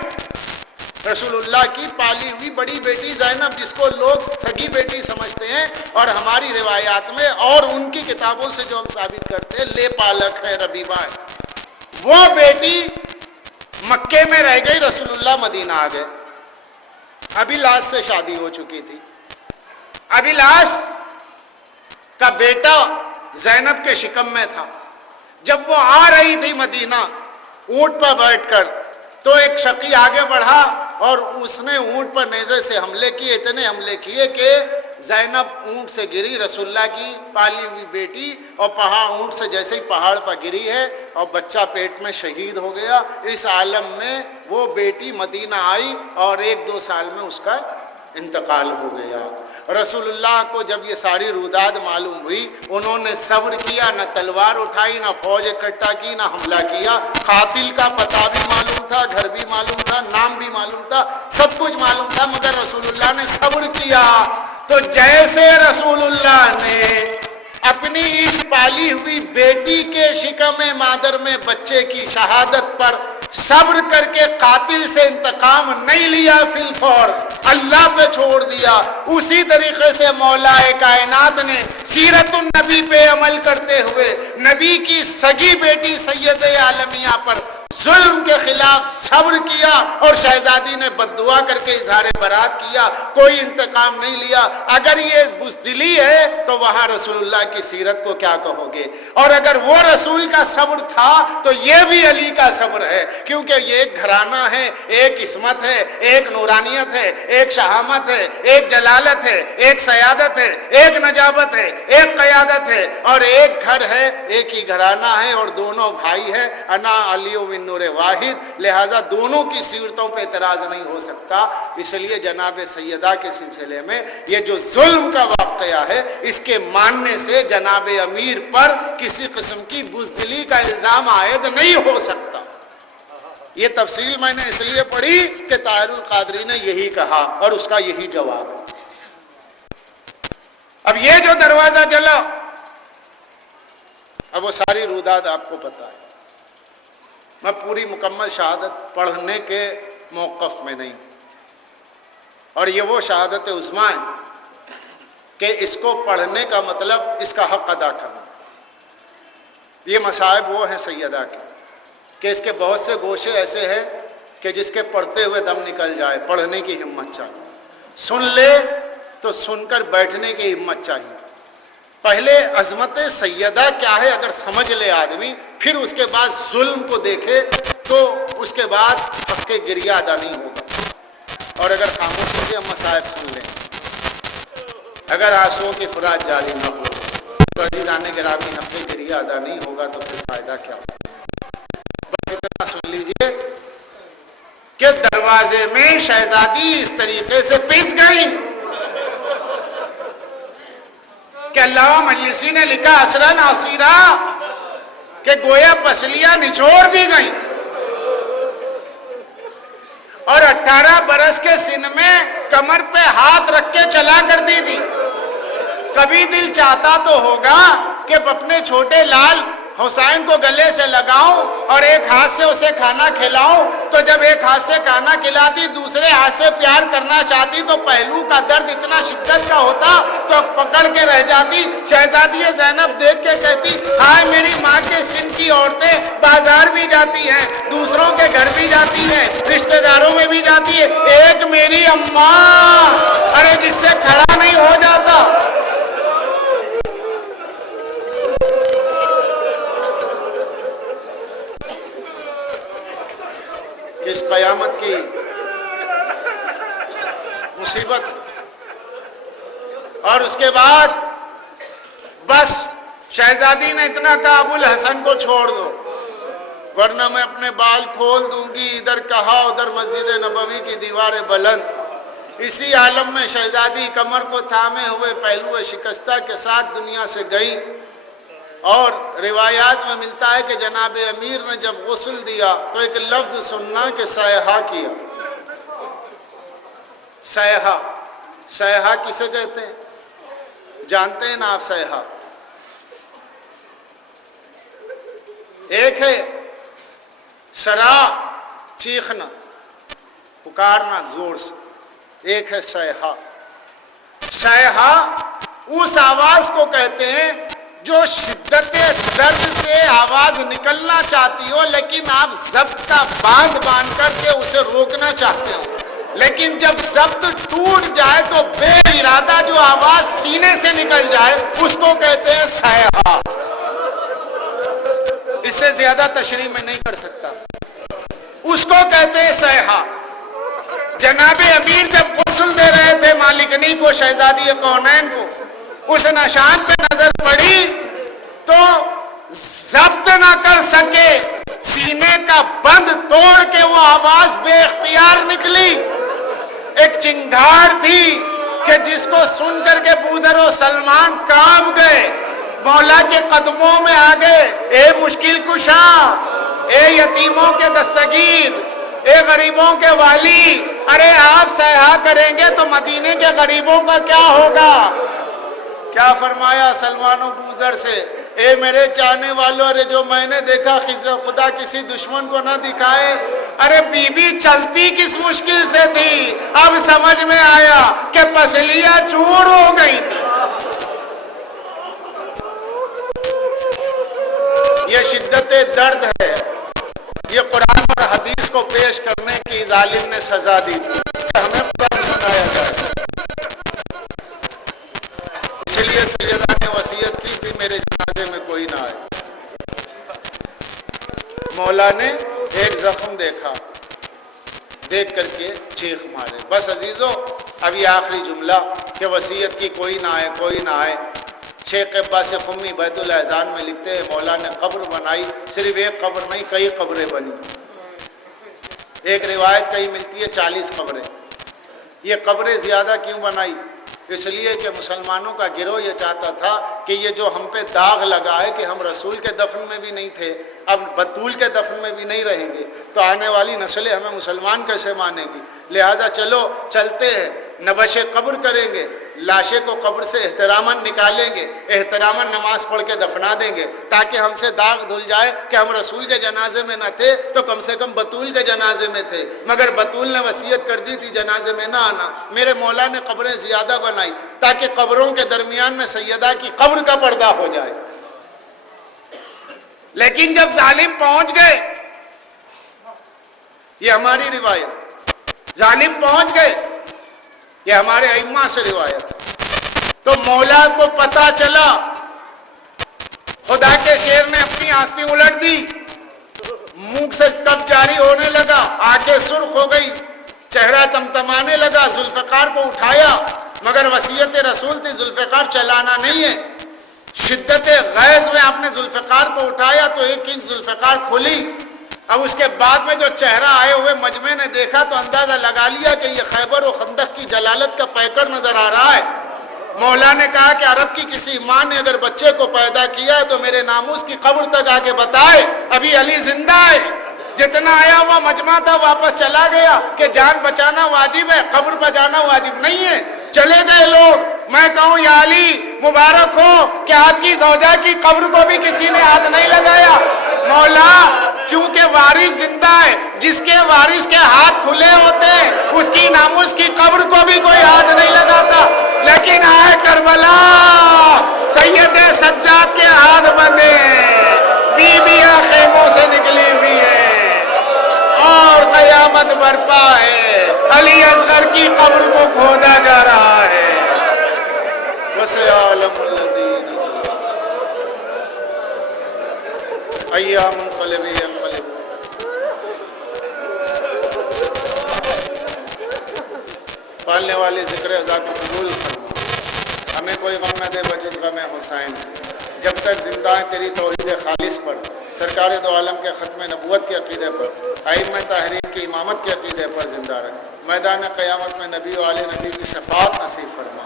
رسول اللہ کی پالی ہوئی بڑی بیٹی زینب، جس کو لوگ سگی بیٹی سمجھتے ہیں اور ہماری روایات میں اور ان کی کتابوں سے جو ہم ثابت کرتے ہیں لے پالک ہے، ربیبہ ہے، وہ بیٹی مکے میں رہ گئی، رسول اللہ مدینہ آ گئے۔ ابیلاس سے شادی ہو چکی تھی۔ ابیلاس کا بیٹا زینب کے شکم میں تھا۔ جب وہ آ رہی تھی مدینہ اونٹ پر بیٹھ کر، تو ایک شقی آگے بڑھا اور اس نے اونٹ پر نیزے سے حملے کیے، اتنے حملے کیے کہ زینب اونٹ سے گری، رسول اللہ کی پالی ہوئی بیٹی، اور اونٹ سے جیسے ہی پہاڑ پر گری ہے اور بچہ پیٹ میں شہید ہو گیا۔ اس عالم میں وہ بیٹی مدینہ آئی اور 1-2 سال میں اس کا انتقال ہو گیا۔ رسول اللہ کو جب یہ ساری روداد معلوم ہوئی، انہوں نے صبر کیا، نہ تلوار اٹھائی، نہ فوج اکٹھا کی، نہ حملہ کیا۔ قاتل کا پتہ بھی معلوم تھا، گھر بھی معلوم تھا، نام بھی معلوم تھا، سب کچھ معلوم تھا، مگر رسول اللہ نے صبر کیا۔ تو جیسے رسول اللہ نے اپنی اس پالی ہوئی بیٹی کے شکم مادر میں بچے کی شہادت پر صبر کر کے قاتل سے انتقام نہیں لیا، فی الفور اللہ پہ چھوڑ دیا، اسی طریقے سے مولا کائنات نے سیرت النبی پہ عمل کرتے ہوئے نبی کی سگی بیٹی سید عالمیہ پر ظلم کے خلاف صبر کیا، اور شہزادی نے بددعا کر کے اظہار برات کیا، کوئی انتقام نہیں لیا۔ اگر یہ بزدلی ہے تو وہاں رسول اللہ کی سیرت کو کیا کہو گے؟ اور اگر وہ رسول کا صبر تھا تو یہ بھی علی کا صبر ہے، کیونکہ یہ ایک گھرانہ ہے، ایک عصمت ہے، ایک نورانیت ہے، ایک شہامت ہے، ایک جلالت ہے، ایک سیادت ہے، ایک نجابت ہے، ایک قیادت ہے، اور ایک گھر ہے، ایک ہی گھرانہ ہے، اور دونوں بھائی ہیں، انا علی و من نور واحد، لہذا دونوں کی صورتوں پہ اعتراض نہیں ہو سکتا۔ اس لیے جناب سیدہ کے سلسلے میں یہ جو ظلم کا واقعہ ہے، اس کے ماننے سے جناب امیر پر کسی قسم کی بزدلی کا الزام عائد نہیں ہو سکتا۔ یہ تفصیل میں نے اس لیے پڑھی کہ طاہر القادری نے یہی کہا اور اس کا یہی جواب ہے۔ اب یہ جو دروازہ جلا، اب وہ ساری روداد آپ کو پتا ہے، میں پوری مکمل شہادت پڑھنے کے موقف میں نہیں، اور یہ وہ شہادت عظمیٰ ہے کہ اس کو پڑھنے کا مطلب اس کا حق ادا کرنا۔ یہ مصائب وہ ہیں سیدہ کے کہ اس کے بہت سے گوشے ایسے ہیں کہ جس کے پڑھتے ہوئے دم نکل جائے، پڑھنے کی ہمت چاہیے، سن لے تو سن کر بیٹھنے کی ہمت چاہیے۔ پہلے عظمت سیدہ کیا ہے اگر سمجھ لے آدمی، پھر اس کے بعد ظلم کو دیکھے تو اس کے بعد حق کے گریہ ادا نہیں ہوگا۔ اور اگر خاموشی سے ہم مصائب سن لیں، اگر آنسوؤں کی خوراک جاری نہ ہو، عزیزان گرامی حق کے گریہ ادا نہیں ہوگا تو پھر فائدہ کیا ہوگا؟ بس اتنا سن لیجئے کہ دروازے میں شہزادی اس طریقے سے پیس گئی کہ علامہ مجلسی نے لکھا اسرا ناصیرہ کہ گویا پسلیاں نچوڑ دی گئیں، اور 18 برس کے سن میں کمر پہ ہاتھ رکھ کے چلا کر دی تھی۔ کبھی دل چاہتا تو ہوگا کہ اپنے چھوٹے لال حسین کو گلے سے لگاؤں اور ایک ہاتھ سے اسے کھانا کھلاؤں، تو جب ایک ہاتھ سے کھانا کھلاتی دوسرے ہاتھ سے پیار کرنا چاہتی تو پہلو کا درد اتنا شدت کا ہوتا تو پکڑ کے رہ جاتی۔ شہزادی زینب دیکھ کے کہتی، ہائے میری ماں کے سن کی عورتیں بازار بھی جاتی ہیں، دوسروں کے گھر بھی جاتی ہیں، رشتہ داروں میں بھی جاتی ہے، ایک میری اماں، ارے جس سے کھڑا نہیں ہو جاتا۔ اس قیامت کی مصیبت، اور اس کے بعد بس شہزادی نے اتنا کہا ابو الحسن کو چھوڑ دو ورنہ میں اپنے بال کھول دوں گی، ادھر کہا ادھر مسجد نبوی کی دیواریں بلند۔ اسی عالم میں شہزادی کمر کو تھامے ہوئے پہلو شکستہ کے ساتھ دنیا سے گئی، اور روایات میں ملتا ہے کہ جناب امیر نے جب غسل دیا تو ایک لفظ سننا کہ سیحہ کیا۔ سیحہ، سیحہ کسے کہتے ہیں جانتے ہیں نا آپ؟ سیحہ ایک ہے سرا چیخنا، پکارنا زور سے. ایک ہے صیحہ. صیحہ اس آواز کو کہتے ہیں جو شدت درد سے آواز نکلنا چاہتی ہو لیکن آپ ضبط باندھ کر کے اسے روکنا چاہتے ہو, لیکن جب ضبط ٹوٹ جائے تو بے ارادہ جو آواز سینے سے نکل جائے اس کو کہتے ہیں صیحہ. اس سے زیادہ تشریح میں نہیں کر سکتا. اس کو کہتے ہیں صیحہ. جناب امیر جب غسل دے رہے تھے مالکنی کو, شہزادی کونین کو, اس نشان پہ نظر پڑی تو ضبط نہ کر سکے, سینے کا بند توڑ کے وہ آواز بے اختیار نکلی. ایک چنگھاڑ تھی کہ جس کو سن کر کے بوذر و سلمان کانپ گئے, مولا کے قدموں میں آ گئے. اے مشکل کشا, اے یتیموں کے دستگیر, اے غریبوں کے والی, ارے آپ صیحہ کریں گے تو مدینے کے غریبوں کا کیا ہوگا؟ کیا فرمایا سلمان و بوذر سے؟ اے میرے چاہنے والوں, ارے جو میں نے دیکھا خدا کسی دشمن کو نہ دکھائے. ارے بی بی چلتی کس مشکل سے تھی, اب سمجھ میں آیا کہ پسلیاں چور ہو گئی تھی. یہ شدت درد ہے. یہ قرآن اور حدیث کو پیش کرنے کی ظالم نے سزا دی تھی کہ ہمیں قرآن سنایا جائے. اس لیے سیدہ نے وصیت کی تھی میرے جنازے میں کوئی نہ آئے. مولا نے ایک زخم دیکھا, دیکھ کر کے چیخ مارے. بس عزیزو, ابھی آخری جملہ کہ وصیت کی کوئی نہ آئے, کوئی نہ آئے. شیخ عباس قمی بیت الاحزان میں لکھتے ہیں مولا نے قبر بنائی, صرف ایک قبر نہیں کئی قبریں بنی. ایک روایت کہیں ملتی ہے 40 قبریں. یہ قبریں زیادہ کیوں بنائی؟ اس لیے کہ مسلمانوں کا گروہ یہ چاہتا تھا کہ یہ جو ہم پہ داغ لگا ہے کہ ہم رسول کے دفن میں بھی نہیں تھے, اب بطول کے دفن میں بھی نہیں رہیں گے, تو آنے والی نسلیں ہمیں مسلمان کیسے مانیں گی؟ لہذا چلو چلتے ہیں, نبش قبر کریں گے, لاشیں کو قبر سے احتراماً نکالیں گے, احتراماً نماز پڑھ کے دفنا دیں گے تاکہ ہم سے داغ دھل جائے کہ ہم رسول کے جنازے میں نہ تھے تو کم سے کم بطول کے جنازے میں تھے. مگر بطول نے وصیت کر دی تھی جنازے میں نہ آنا. میرے مولا نے قبریں زیادہ بنائی تاکہ قبروں کے درمیان میں سیدہ کی قبر کا پردہ ہو جائے. لیکن جب ظالم پہنچ گئے, یہ ہماری روایت, ظالم پہنچ گئے, یہ ہمارے ائمہ سے روایت, تو مولا کو پتا چلا, خدا کے شیر نے اپنی آستی الٹ دی, منہ سے کب جاری ہونے لگا, آنکھیں سرخ ہو گئی, چہرہ تمتمانے لگا, ذوالفقار کو اٹھایا, مگر وصیت رسول تھی ذوالفقار چلانا نہیں ہے. شدت غیظ میں آپ نے ذوالفقار کو اٹھایا تو ایک انچ ذوالفقار کھلی. اب اس کے بعد میں جو چہرہ آئے ہوئے مجمع نے دیکھا تو اندازہ لگا لیا کہ یہ خیبر و خندق کی جلالت کا پیکر نظر آ رہا ہے. مولا نے کہا کہ عرب کی کسی ماں نے اگر بچے کو پیدا کیا ہے تو میرے ناموس کی قبر تک آ کے بتائے, ابھی علی زندہ ہے. جتنا آیا ہوا مجمع تھا واپس چلا گیا کہ جان بچانا واجب ہے, قبر بچانا واجب نہیں ہے. چلے گئے لوگ. میں کہوں یا علی مبارک ہو کہ آپ کی زوجہ کی قبر کو بھی کسی نے ہاتھ نہیں لگایا. مولا کیونکہ وارث زندہ ہے, جس کے وارث کے ہاتھ کھلے ہوتے ہیں اس کی ناموس کی قبر کو بھی کوئی ہاتھ نہیں لگاتا. لیکن آئے کربلا, سید سجاد کے ہاتھ بندے, بیویاں خیموں سے نکلی ہوئی ہے اور قیامت برپا ہے. علی اصغر کی قبر کو کھودا جا رہا ہے. وسيعلم الذين أيام منقلب ينقلب. پالنے والے ذکر ادا کو قبول فرما, ہمیں کوئی غم نہ دے بجز غم حسین. جب تک زندہ ہے تیری توحید خالص پر, سرکار دو عالم کے ختم نبوت کے عقیدے پر, ائمہ تحریر کی امامت کے عقیدے پر زندہ رہے. میدان قیامت میں نبی و آل نبی کی شفاعت نصیب فرما.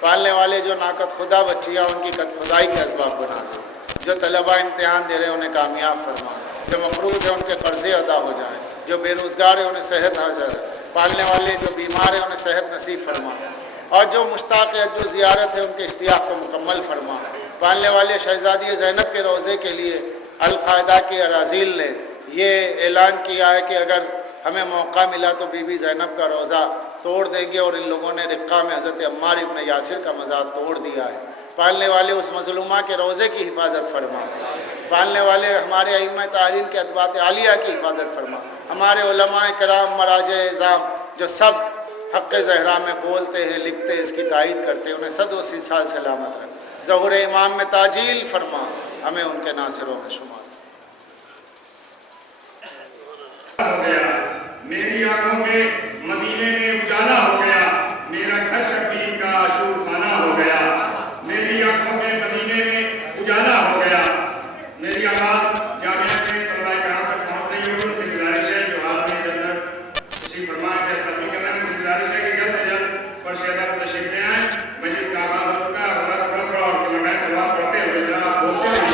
پالنے والے جو ناقد خدا بچیاں ان کی قد خدائی کے اسباب بنا دے. جو طلباء امتحان دے رہے ہیں انہیں کامیاب فرما. جو مقروض ہیں ان کے قرضے ادا ہو جائیں. جو بے روزگار ہیں انہیں صحت آ جائے. پالنے والے جو بیمار ہیں انہیں صحت نصیب فرما. اور جو مشتاق ہے جو زیارت ہے ان کے اشتیاق کو مکمل فرما. پالنے والے شہزادی زینب کے روضے کے لیے القاعدہ کے ارازیل نے یہ اعلان کیا ہے کہ اگر ہمیں موقع ملا تو بی بی زینب کا روزہ توڑ دیں گے، اور ان لوگوں نے رقہ میں حضرت عمار ابن یاسر کا مزار توڑ دیا ہے۔ پالنے والے اس مظلومہ کے روزے کی حفاظت فرما، پالنے والے ہمارے ائمہ تحریر کے ادبات عالیہ کی حفاظت فرما، ہمارے علماء کرام مراجع اعظام جو سب حق زہرا میں بولتے ہیں، لکھتے ہیں، اس کی تائید کرتے ہیں، انہیں صد و سی سال سلامت رکھ، ظہور امام میں تاجیل فرما، ہمیں ان کے ناصروں میں شمار۔ ہو گیا میری آنکھوں کے مدینے میں اجالا ہو گیا، میرا گھر شبیر کا عاشور خانہ ہو گیا، میری آنکھوں کے مدینے میں اجالا ہو گیا، میری آواز جامعہ میں طلباء کرام تک پہنچ رہی ہوگی، مجھے گزارش ہے جو حال میں جنت تشریف فرما ہے ختم کرنا، مجھے گزارش ہے کہ جلد سے جلد فرش ادب تشریف لے آئیں، مجلس کا آغاز ہو چکا ہے، بڑا بڑا اور اس میں سوال پڑھتے ہوئے جناب بولتے ہیں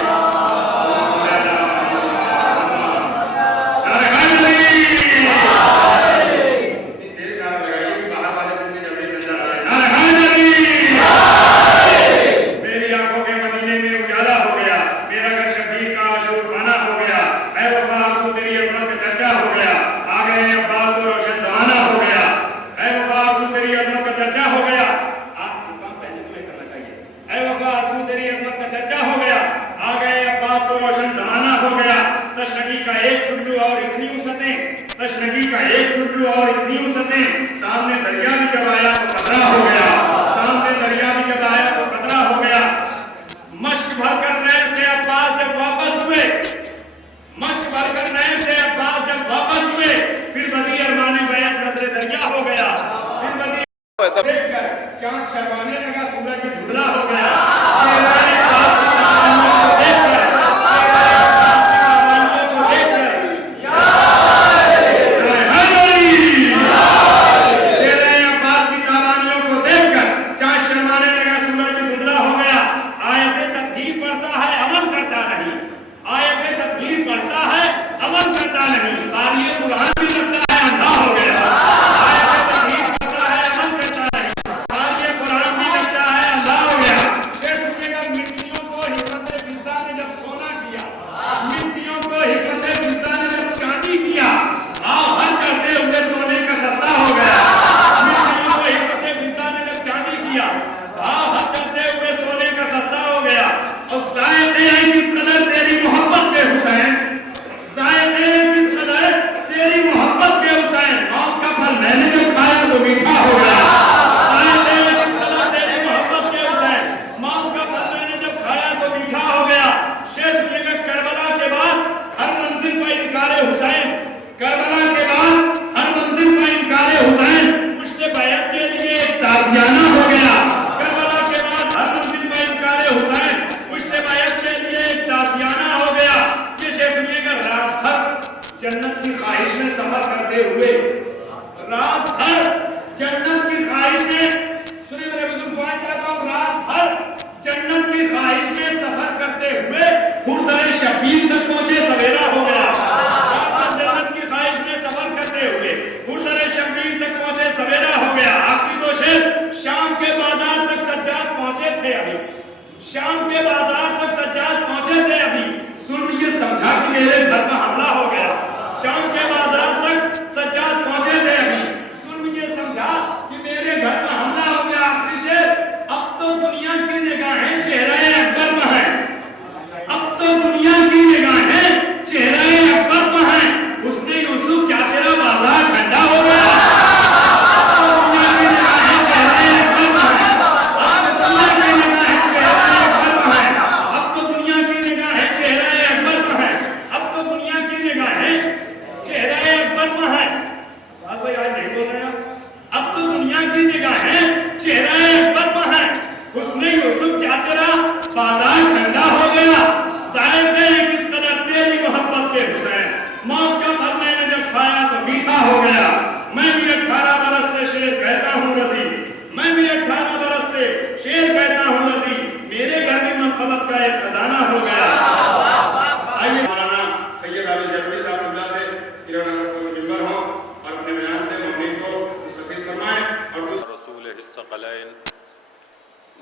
سامنے دریا بھی جب آیا تو خطرہ ہو گیا، سامنے دریا بھی جب آیا تو خطرہ ہو گیا، مشق بھر کر نین سے عباس جب واپس ہوئے، مشق بھر کر نین سے عباس جب واپس ہوئے، پھر بدی ارمان بیعت نظر دریا ہو گیا، پھر بدی دیکھ کر چاند شرمانے لگا، سورج بھی دھندلا ہو گیا،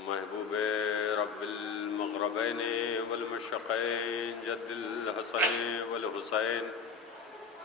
محبوب رب المغربین والمشرقین جد الحسن والحسین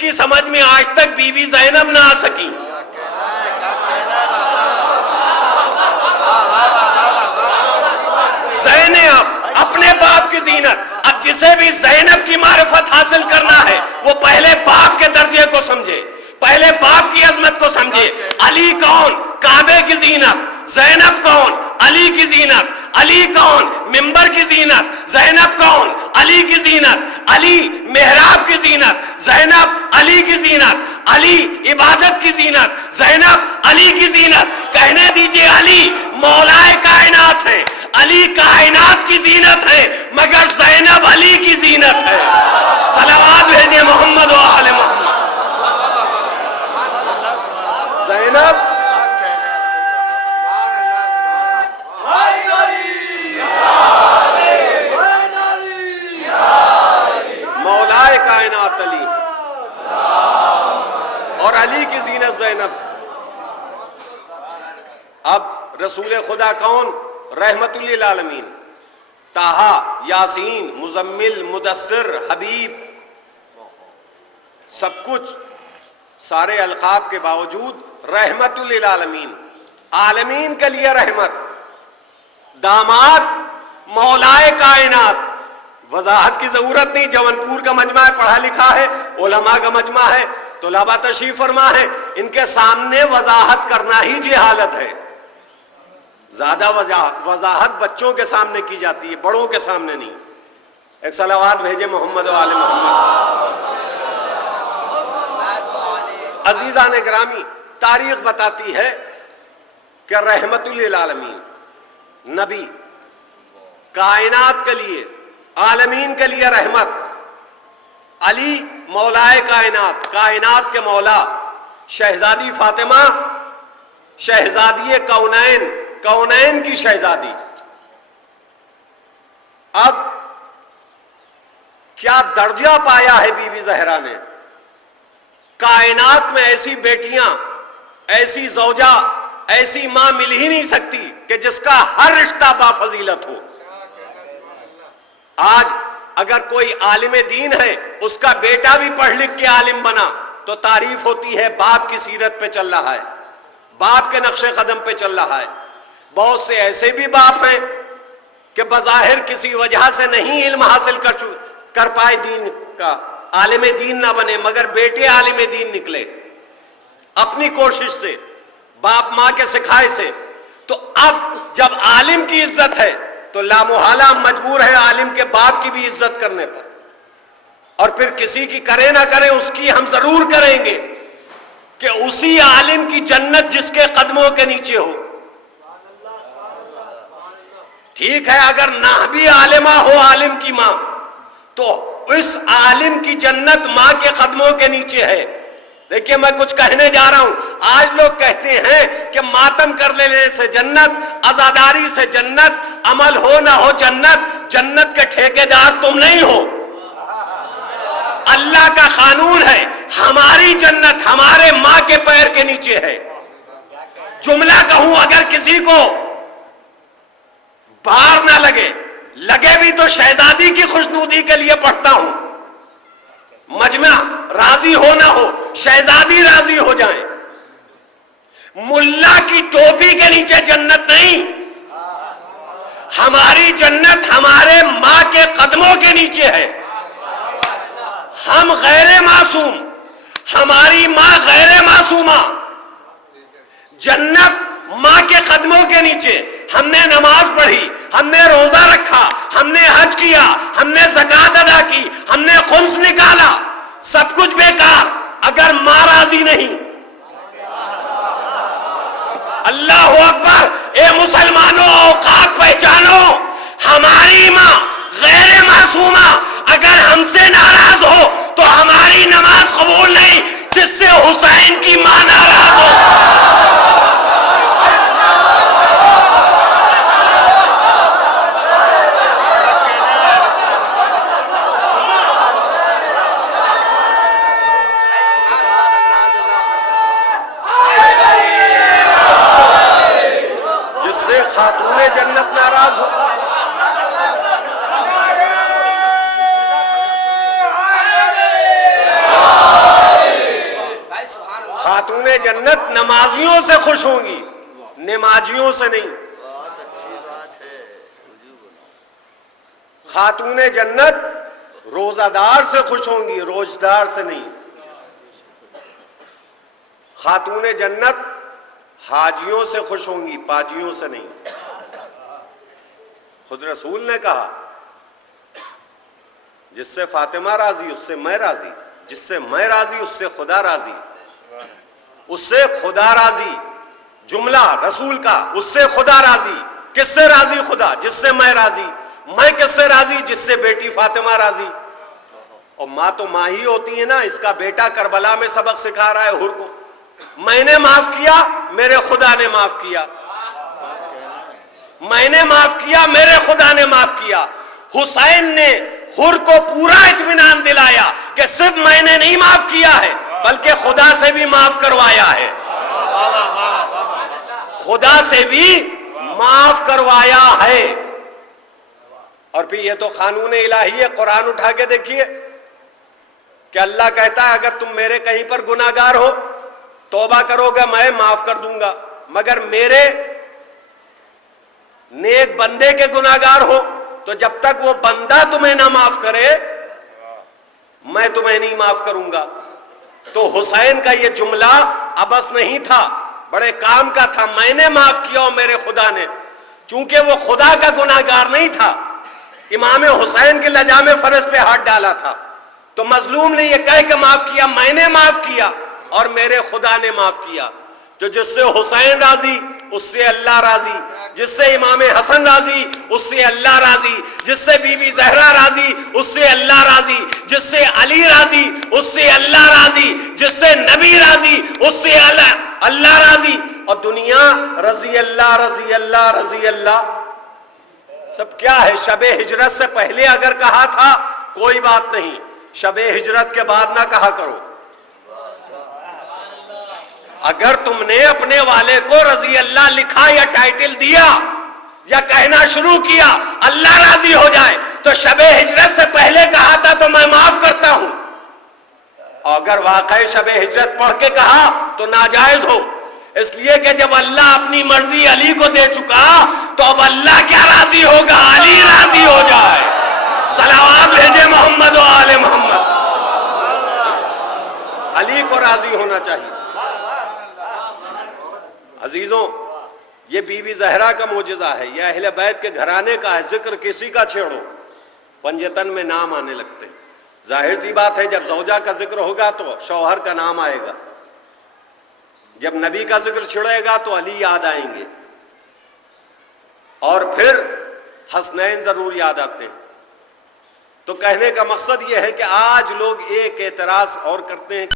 کی سمجھ میں آج تک بی بی زینب نہ آ سکی. زینب اپنے باپ کی زینت. اب جسے بھی زینب کی معرفت حاصل کرنا ہے وہ پہلے باپ کے درجے کو سمجھے, پہلے باپ کی عظمت کو سمجھے. علی کون؟ کعبے کی زینت. زینب کون؟ علی کی زینت. علی کون؟ منبر کی زینت. زینب کون؟ علی کی زینت. علی محراب کی زینت. زینب علی کی زینت. علی عبادت کی زینت. زینب علی کی زینت. کہنے دیجئے علی مولائے کائنات ہے, علی کائنات کی زینت ہے, مگر زینب علی کی زینت ہے. صلوات بھیجیں محمد و آل محمد. زینب مولائے کائنات علی اور علی کی زینت زینب. اب رسول خدا کون؟ رحمت للعالمین. طٰہٰ, یاسین, مزمل, مدثر, حبیب, سب کچھ سارے القاب کے باوجود رحمت للعالمین, عالمین کے لیے رحمت. داماد مولائے کائنات. وضاحت کی ضرورت نہیں, جون پور کا مجمع ہے, پڑھا لکھا ہے, علماء کا مجمع ہے, طلباء تشریف فرما ہے, ان کے سامنے وضاحت کرنا ہی جہالت ہے. زیادہ وضاحت بچوں کے سامنے کی جاتی ہے, بڑوں کے سامنے نہیں. ایک صلوات بھیجے محمد و آل محمد. عزیزان گرامی, تاریخ بتاتی ہے کہ رحمت للعالمین نبی, کائنات کے لیے, عالمین کے لیے رحمت. علی مولائے کائنات, کائنات کے مولا. شہزادی فاطمہ شہزادی کونین, کونین کی شہزادی. اب کیا درجہ پایا ہے بی بی زہرا نے. کائنات میں ایسی بیٹیاں, ایسی زوجہ, ایسی ماں مل ہی نہیں سکتی کہ جس کا ہر رشتہ بافضیلت ہو. آج اگر کوئی عالم دین ہے, اس کا بیٹا بھی پڑھ لکھ کے عالم بنا تو تعریف ہوتی ہے باپ کی سیرت پہ چل رہا ہے, باپ کے نقش قدم پہ چل رہا ہے. بہت سے ایسے بھی باپ ہیں کہ بظاہر کسی وجہ سے نہیں علم حاصل کر پائے دین کا, عالم دین نہ بنے, مگر بیٹے عالم دین نکلے اپنی کوشش سے, باپ ماں کے سکھائے سے. تو اب جب عالم کی عزت ہے تو لامحالہ مجبور ہے عالم کے باپ کی بھی عزت کرنے پر. اور پھر کسی کی کرے نہ کرے, اس کی ہم ضرور کریں گے کہ اسی عالم کی جنت جس کے قدموں کے نیچے ہو. ٹھیک ہے اگر نہ بھی عالمہ ہو عالم کی ماں, تو اس عالم کی جنت ماں کے قدموں کے نیچے ہے. دیکھیے میں کچھ کہنے جا رہا ہوں. آج لوگ کہتے ہیں کہ ماتم کر لینے سے جنت, عزاداری سے جنت, عمل ہو نہ ہو جنت. جنت کے ٹھیکیدار تم نہیں ہو, اللہ کا قانون ہے. ہماری جنت ہمارے ماں کے پیر کے نیچے ہے. جملہ کہوں اگر کسی کو بار نہ لگے بھی تو شہزادی کی خوشنودی کے لیے پڑھتا ہوں. مجمع راضی ہو نہ ہو, شہزادی راضی ہو جائیں. ملا کی ٹوپی کے نیچے جنت نہیں, ہماری جنت ہمارے ماں کے قدموں کے نیچے ہے. ہم غیر معصوم, ہماری ماں غیر معصومہ. جنت ماں کے قدموں کے نیچے. ہم نے نماز پڑھی, ہم نے روزہ رکھا, ہم نے حج کیا, ہم نے زکوٰۃ ادا کی, ہم نے خمس نکالا, سب کچھ بیکار اگر ماں راضی نہیں. اللہ اکبر. اے مسلمانوں اوقات پہچانو, ہماری ماں غیر معصومہ اگر ہم سے ناراض ہو تو ہماری نماز قبول نہیں, جس سے حسین کی ماں ناراض ہو. جنت نمازیوں سے خوش ہوں گی، نمازیوں سے نہیں۔ بہت اچھی بات ہے۔ خاتون جنت روزہ دار سے خوش ہوں گی، روزدار سے نہیں۔ خاتون جنت حاجیوں سے خوش ہوں گی، پاجیوں سے نہیں۔ خود رسول نے کہا جس سے فاطمہ راضی اس سے میں راضی، جس سے میں راضی اس سے خدا راضی، اس سے خدا راضی۔ جملہ رسول کا، اس سے خدا راضی۔ کس سے راضی؟ خدا۔ جس سے میں راضی، میں کس سے راضی؟ جس سے بیٹی فاطمہ راضی۔ اور ماں تو ماں ہی ہوتی ہے نا، اس کا بیٹا کربلا میں سبق سکھا رہا ہے حر کو، میں نے معاف کیا، میرے خدا نے معاف کیا، میں نے معاف کیا، میرے خدا نے معاف کیا۔ حسین نے حر کو پورا اطمینان دلایا کہ صرف میں نے نہیں معاف کیا ہے بلکہ خدا سے بھی معاف کروایا ہے، خدا سے بھی معاف کروایا ہے۔ اور پھر یہ تو قانون الہی ہے، قرآن اٹھا کے دیکھیے کہ اللہ کہتا ہے اگر تم میرے کہیں پر گناہگار ہو توبہ کرو گے میں معاف کر دوں گا، مگر میرے نیک بندے کے گناہگار ہو تو جب تک وہ بندہ تمہیں نہ معاف کرے میں تمہیں نہیں معاف کروں گا۔ تو حسین کا یہ جملہ ابس نہیں تھا، بڑے کام کا تھا، میں نے معاف کیا اور میرے خدا نے، چونکہ وہ خدا کا گناہگار نہیں تھا، امام حسین کے لجام فرض پہ ہاتھ ڈالا تھا، تو مظلوم نے یہ کہہ کے معاف کیا میں نے معاف کیا اور میرے خدا نے معاف کیا۔ تو جس سے حسین راضی اس سے اللہ راضی، جس سے امام حسن راضی اس سے اللہ راضی، جس سے بی بی زہرا راضی اس سے اللہ راضی، جس سے علی راضی اس سے اللہ راضی، جس سے نبی راضی اس سے اللہ راضی، اور دنیا رضی اللہ رضی اللہ رضی اللہ۔ سب کیا ہے؟ شب ہجرت سے پہلے اگر کہا تھا کوئی بات نہیں، شب ہجرت کے بعد نہ کہا کرو۔ اگر تم نے اپنے والے کو رضی اللہ لکھا یا ٹائٹل دیا یا کہنا شروع کیا اللہ راضی ہو جائے تو شب ہجرت سے پہلے کہا تھا تو میں معاف کرتا ہوں، اگر واقعی شب ہجرت پڑھ کے کہا تو ناجائز ہو، اس لیے کہ جب اللہ اپنی مرضی علی کو دے چکا تو اب اللہ کیا راضی ہوگا؟ علی راضی ہو جائے۔ صلوات بھیجے محمد و آل محمد۔ علی کو راضی ہونا چاہیے۔ عزیزوں، یہ بی بی زہرا کا معجزہ ہے، یہ اہل بیت کے گھرانے کا ہے، ذکر کسی کا چھیڑو پنجتن میں نام آنے لگتے ہیں۔ ظاہر سی بات ہے جب زوجہ کا ذکر ہوگا تو شوہر کا نام آئے گا، جب نبی کا ذکر چھڑے گا تو علی یاد آئیں گے، اور پھر حسنین ضرور یاد آتے ہیں۔ تو کہنے کا مقصد یہ ہے کہ آج لوگ ایک اعتراض اور کرتے ہیں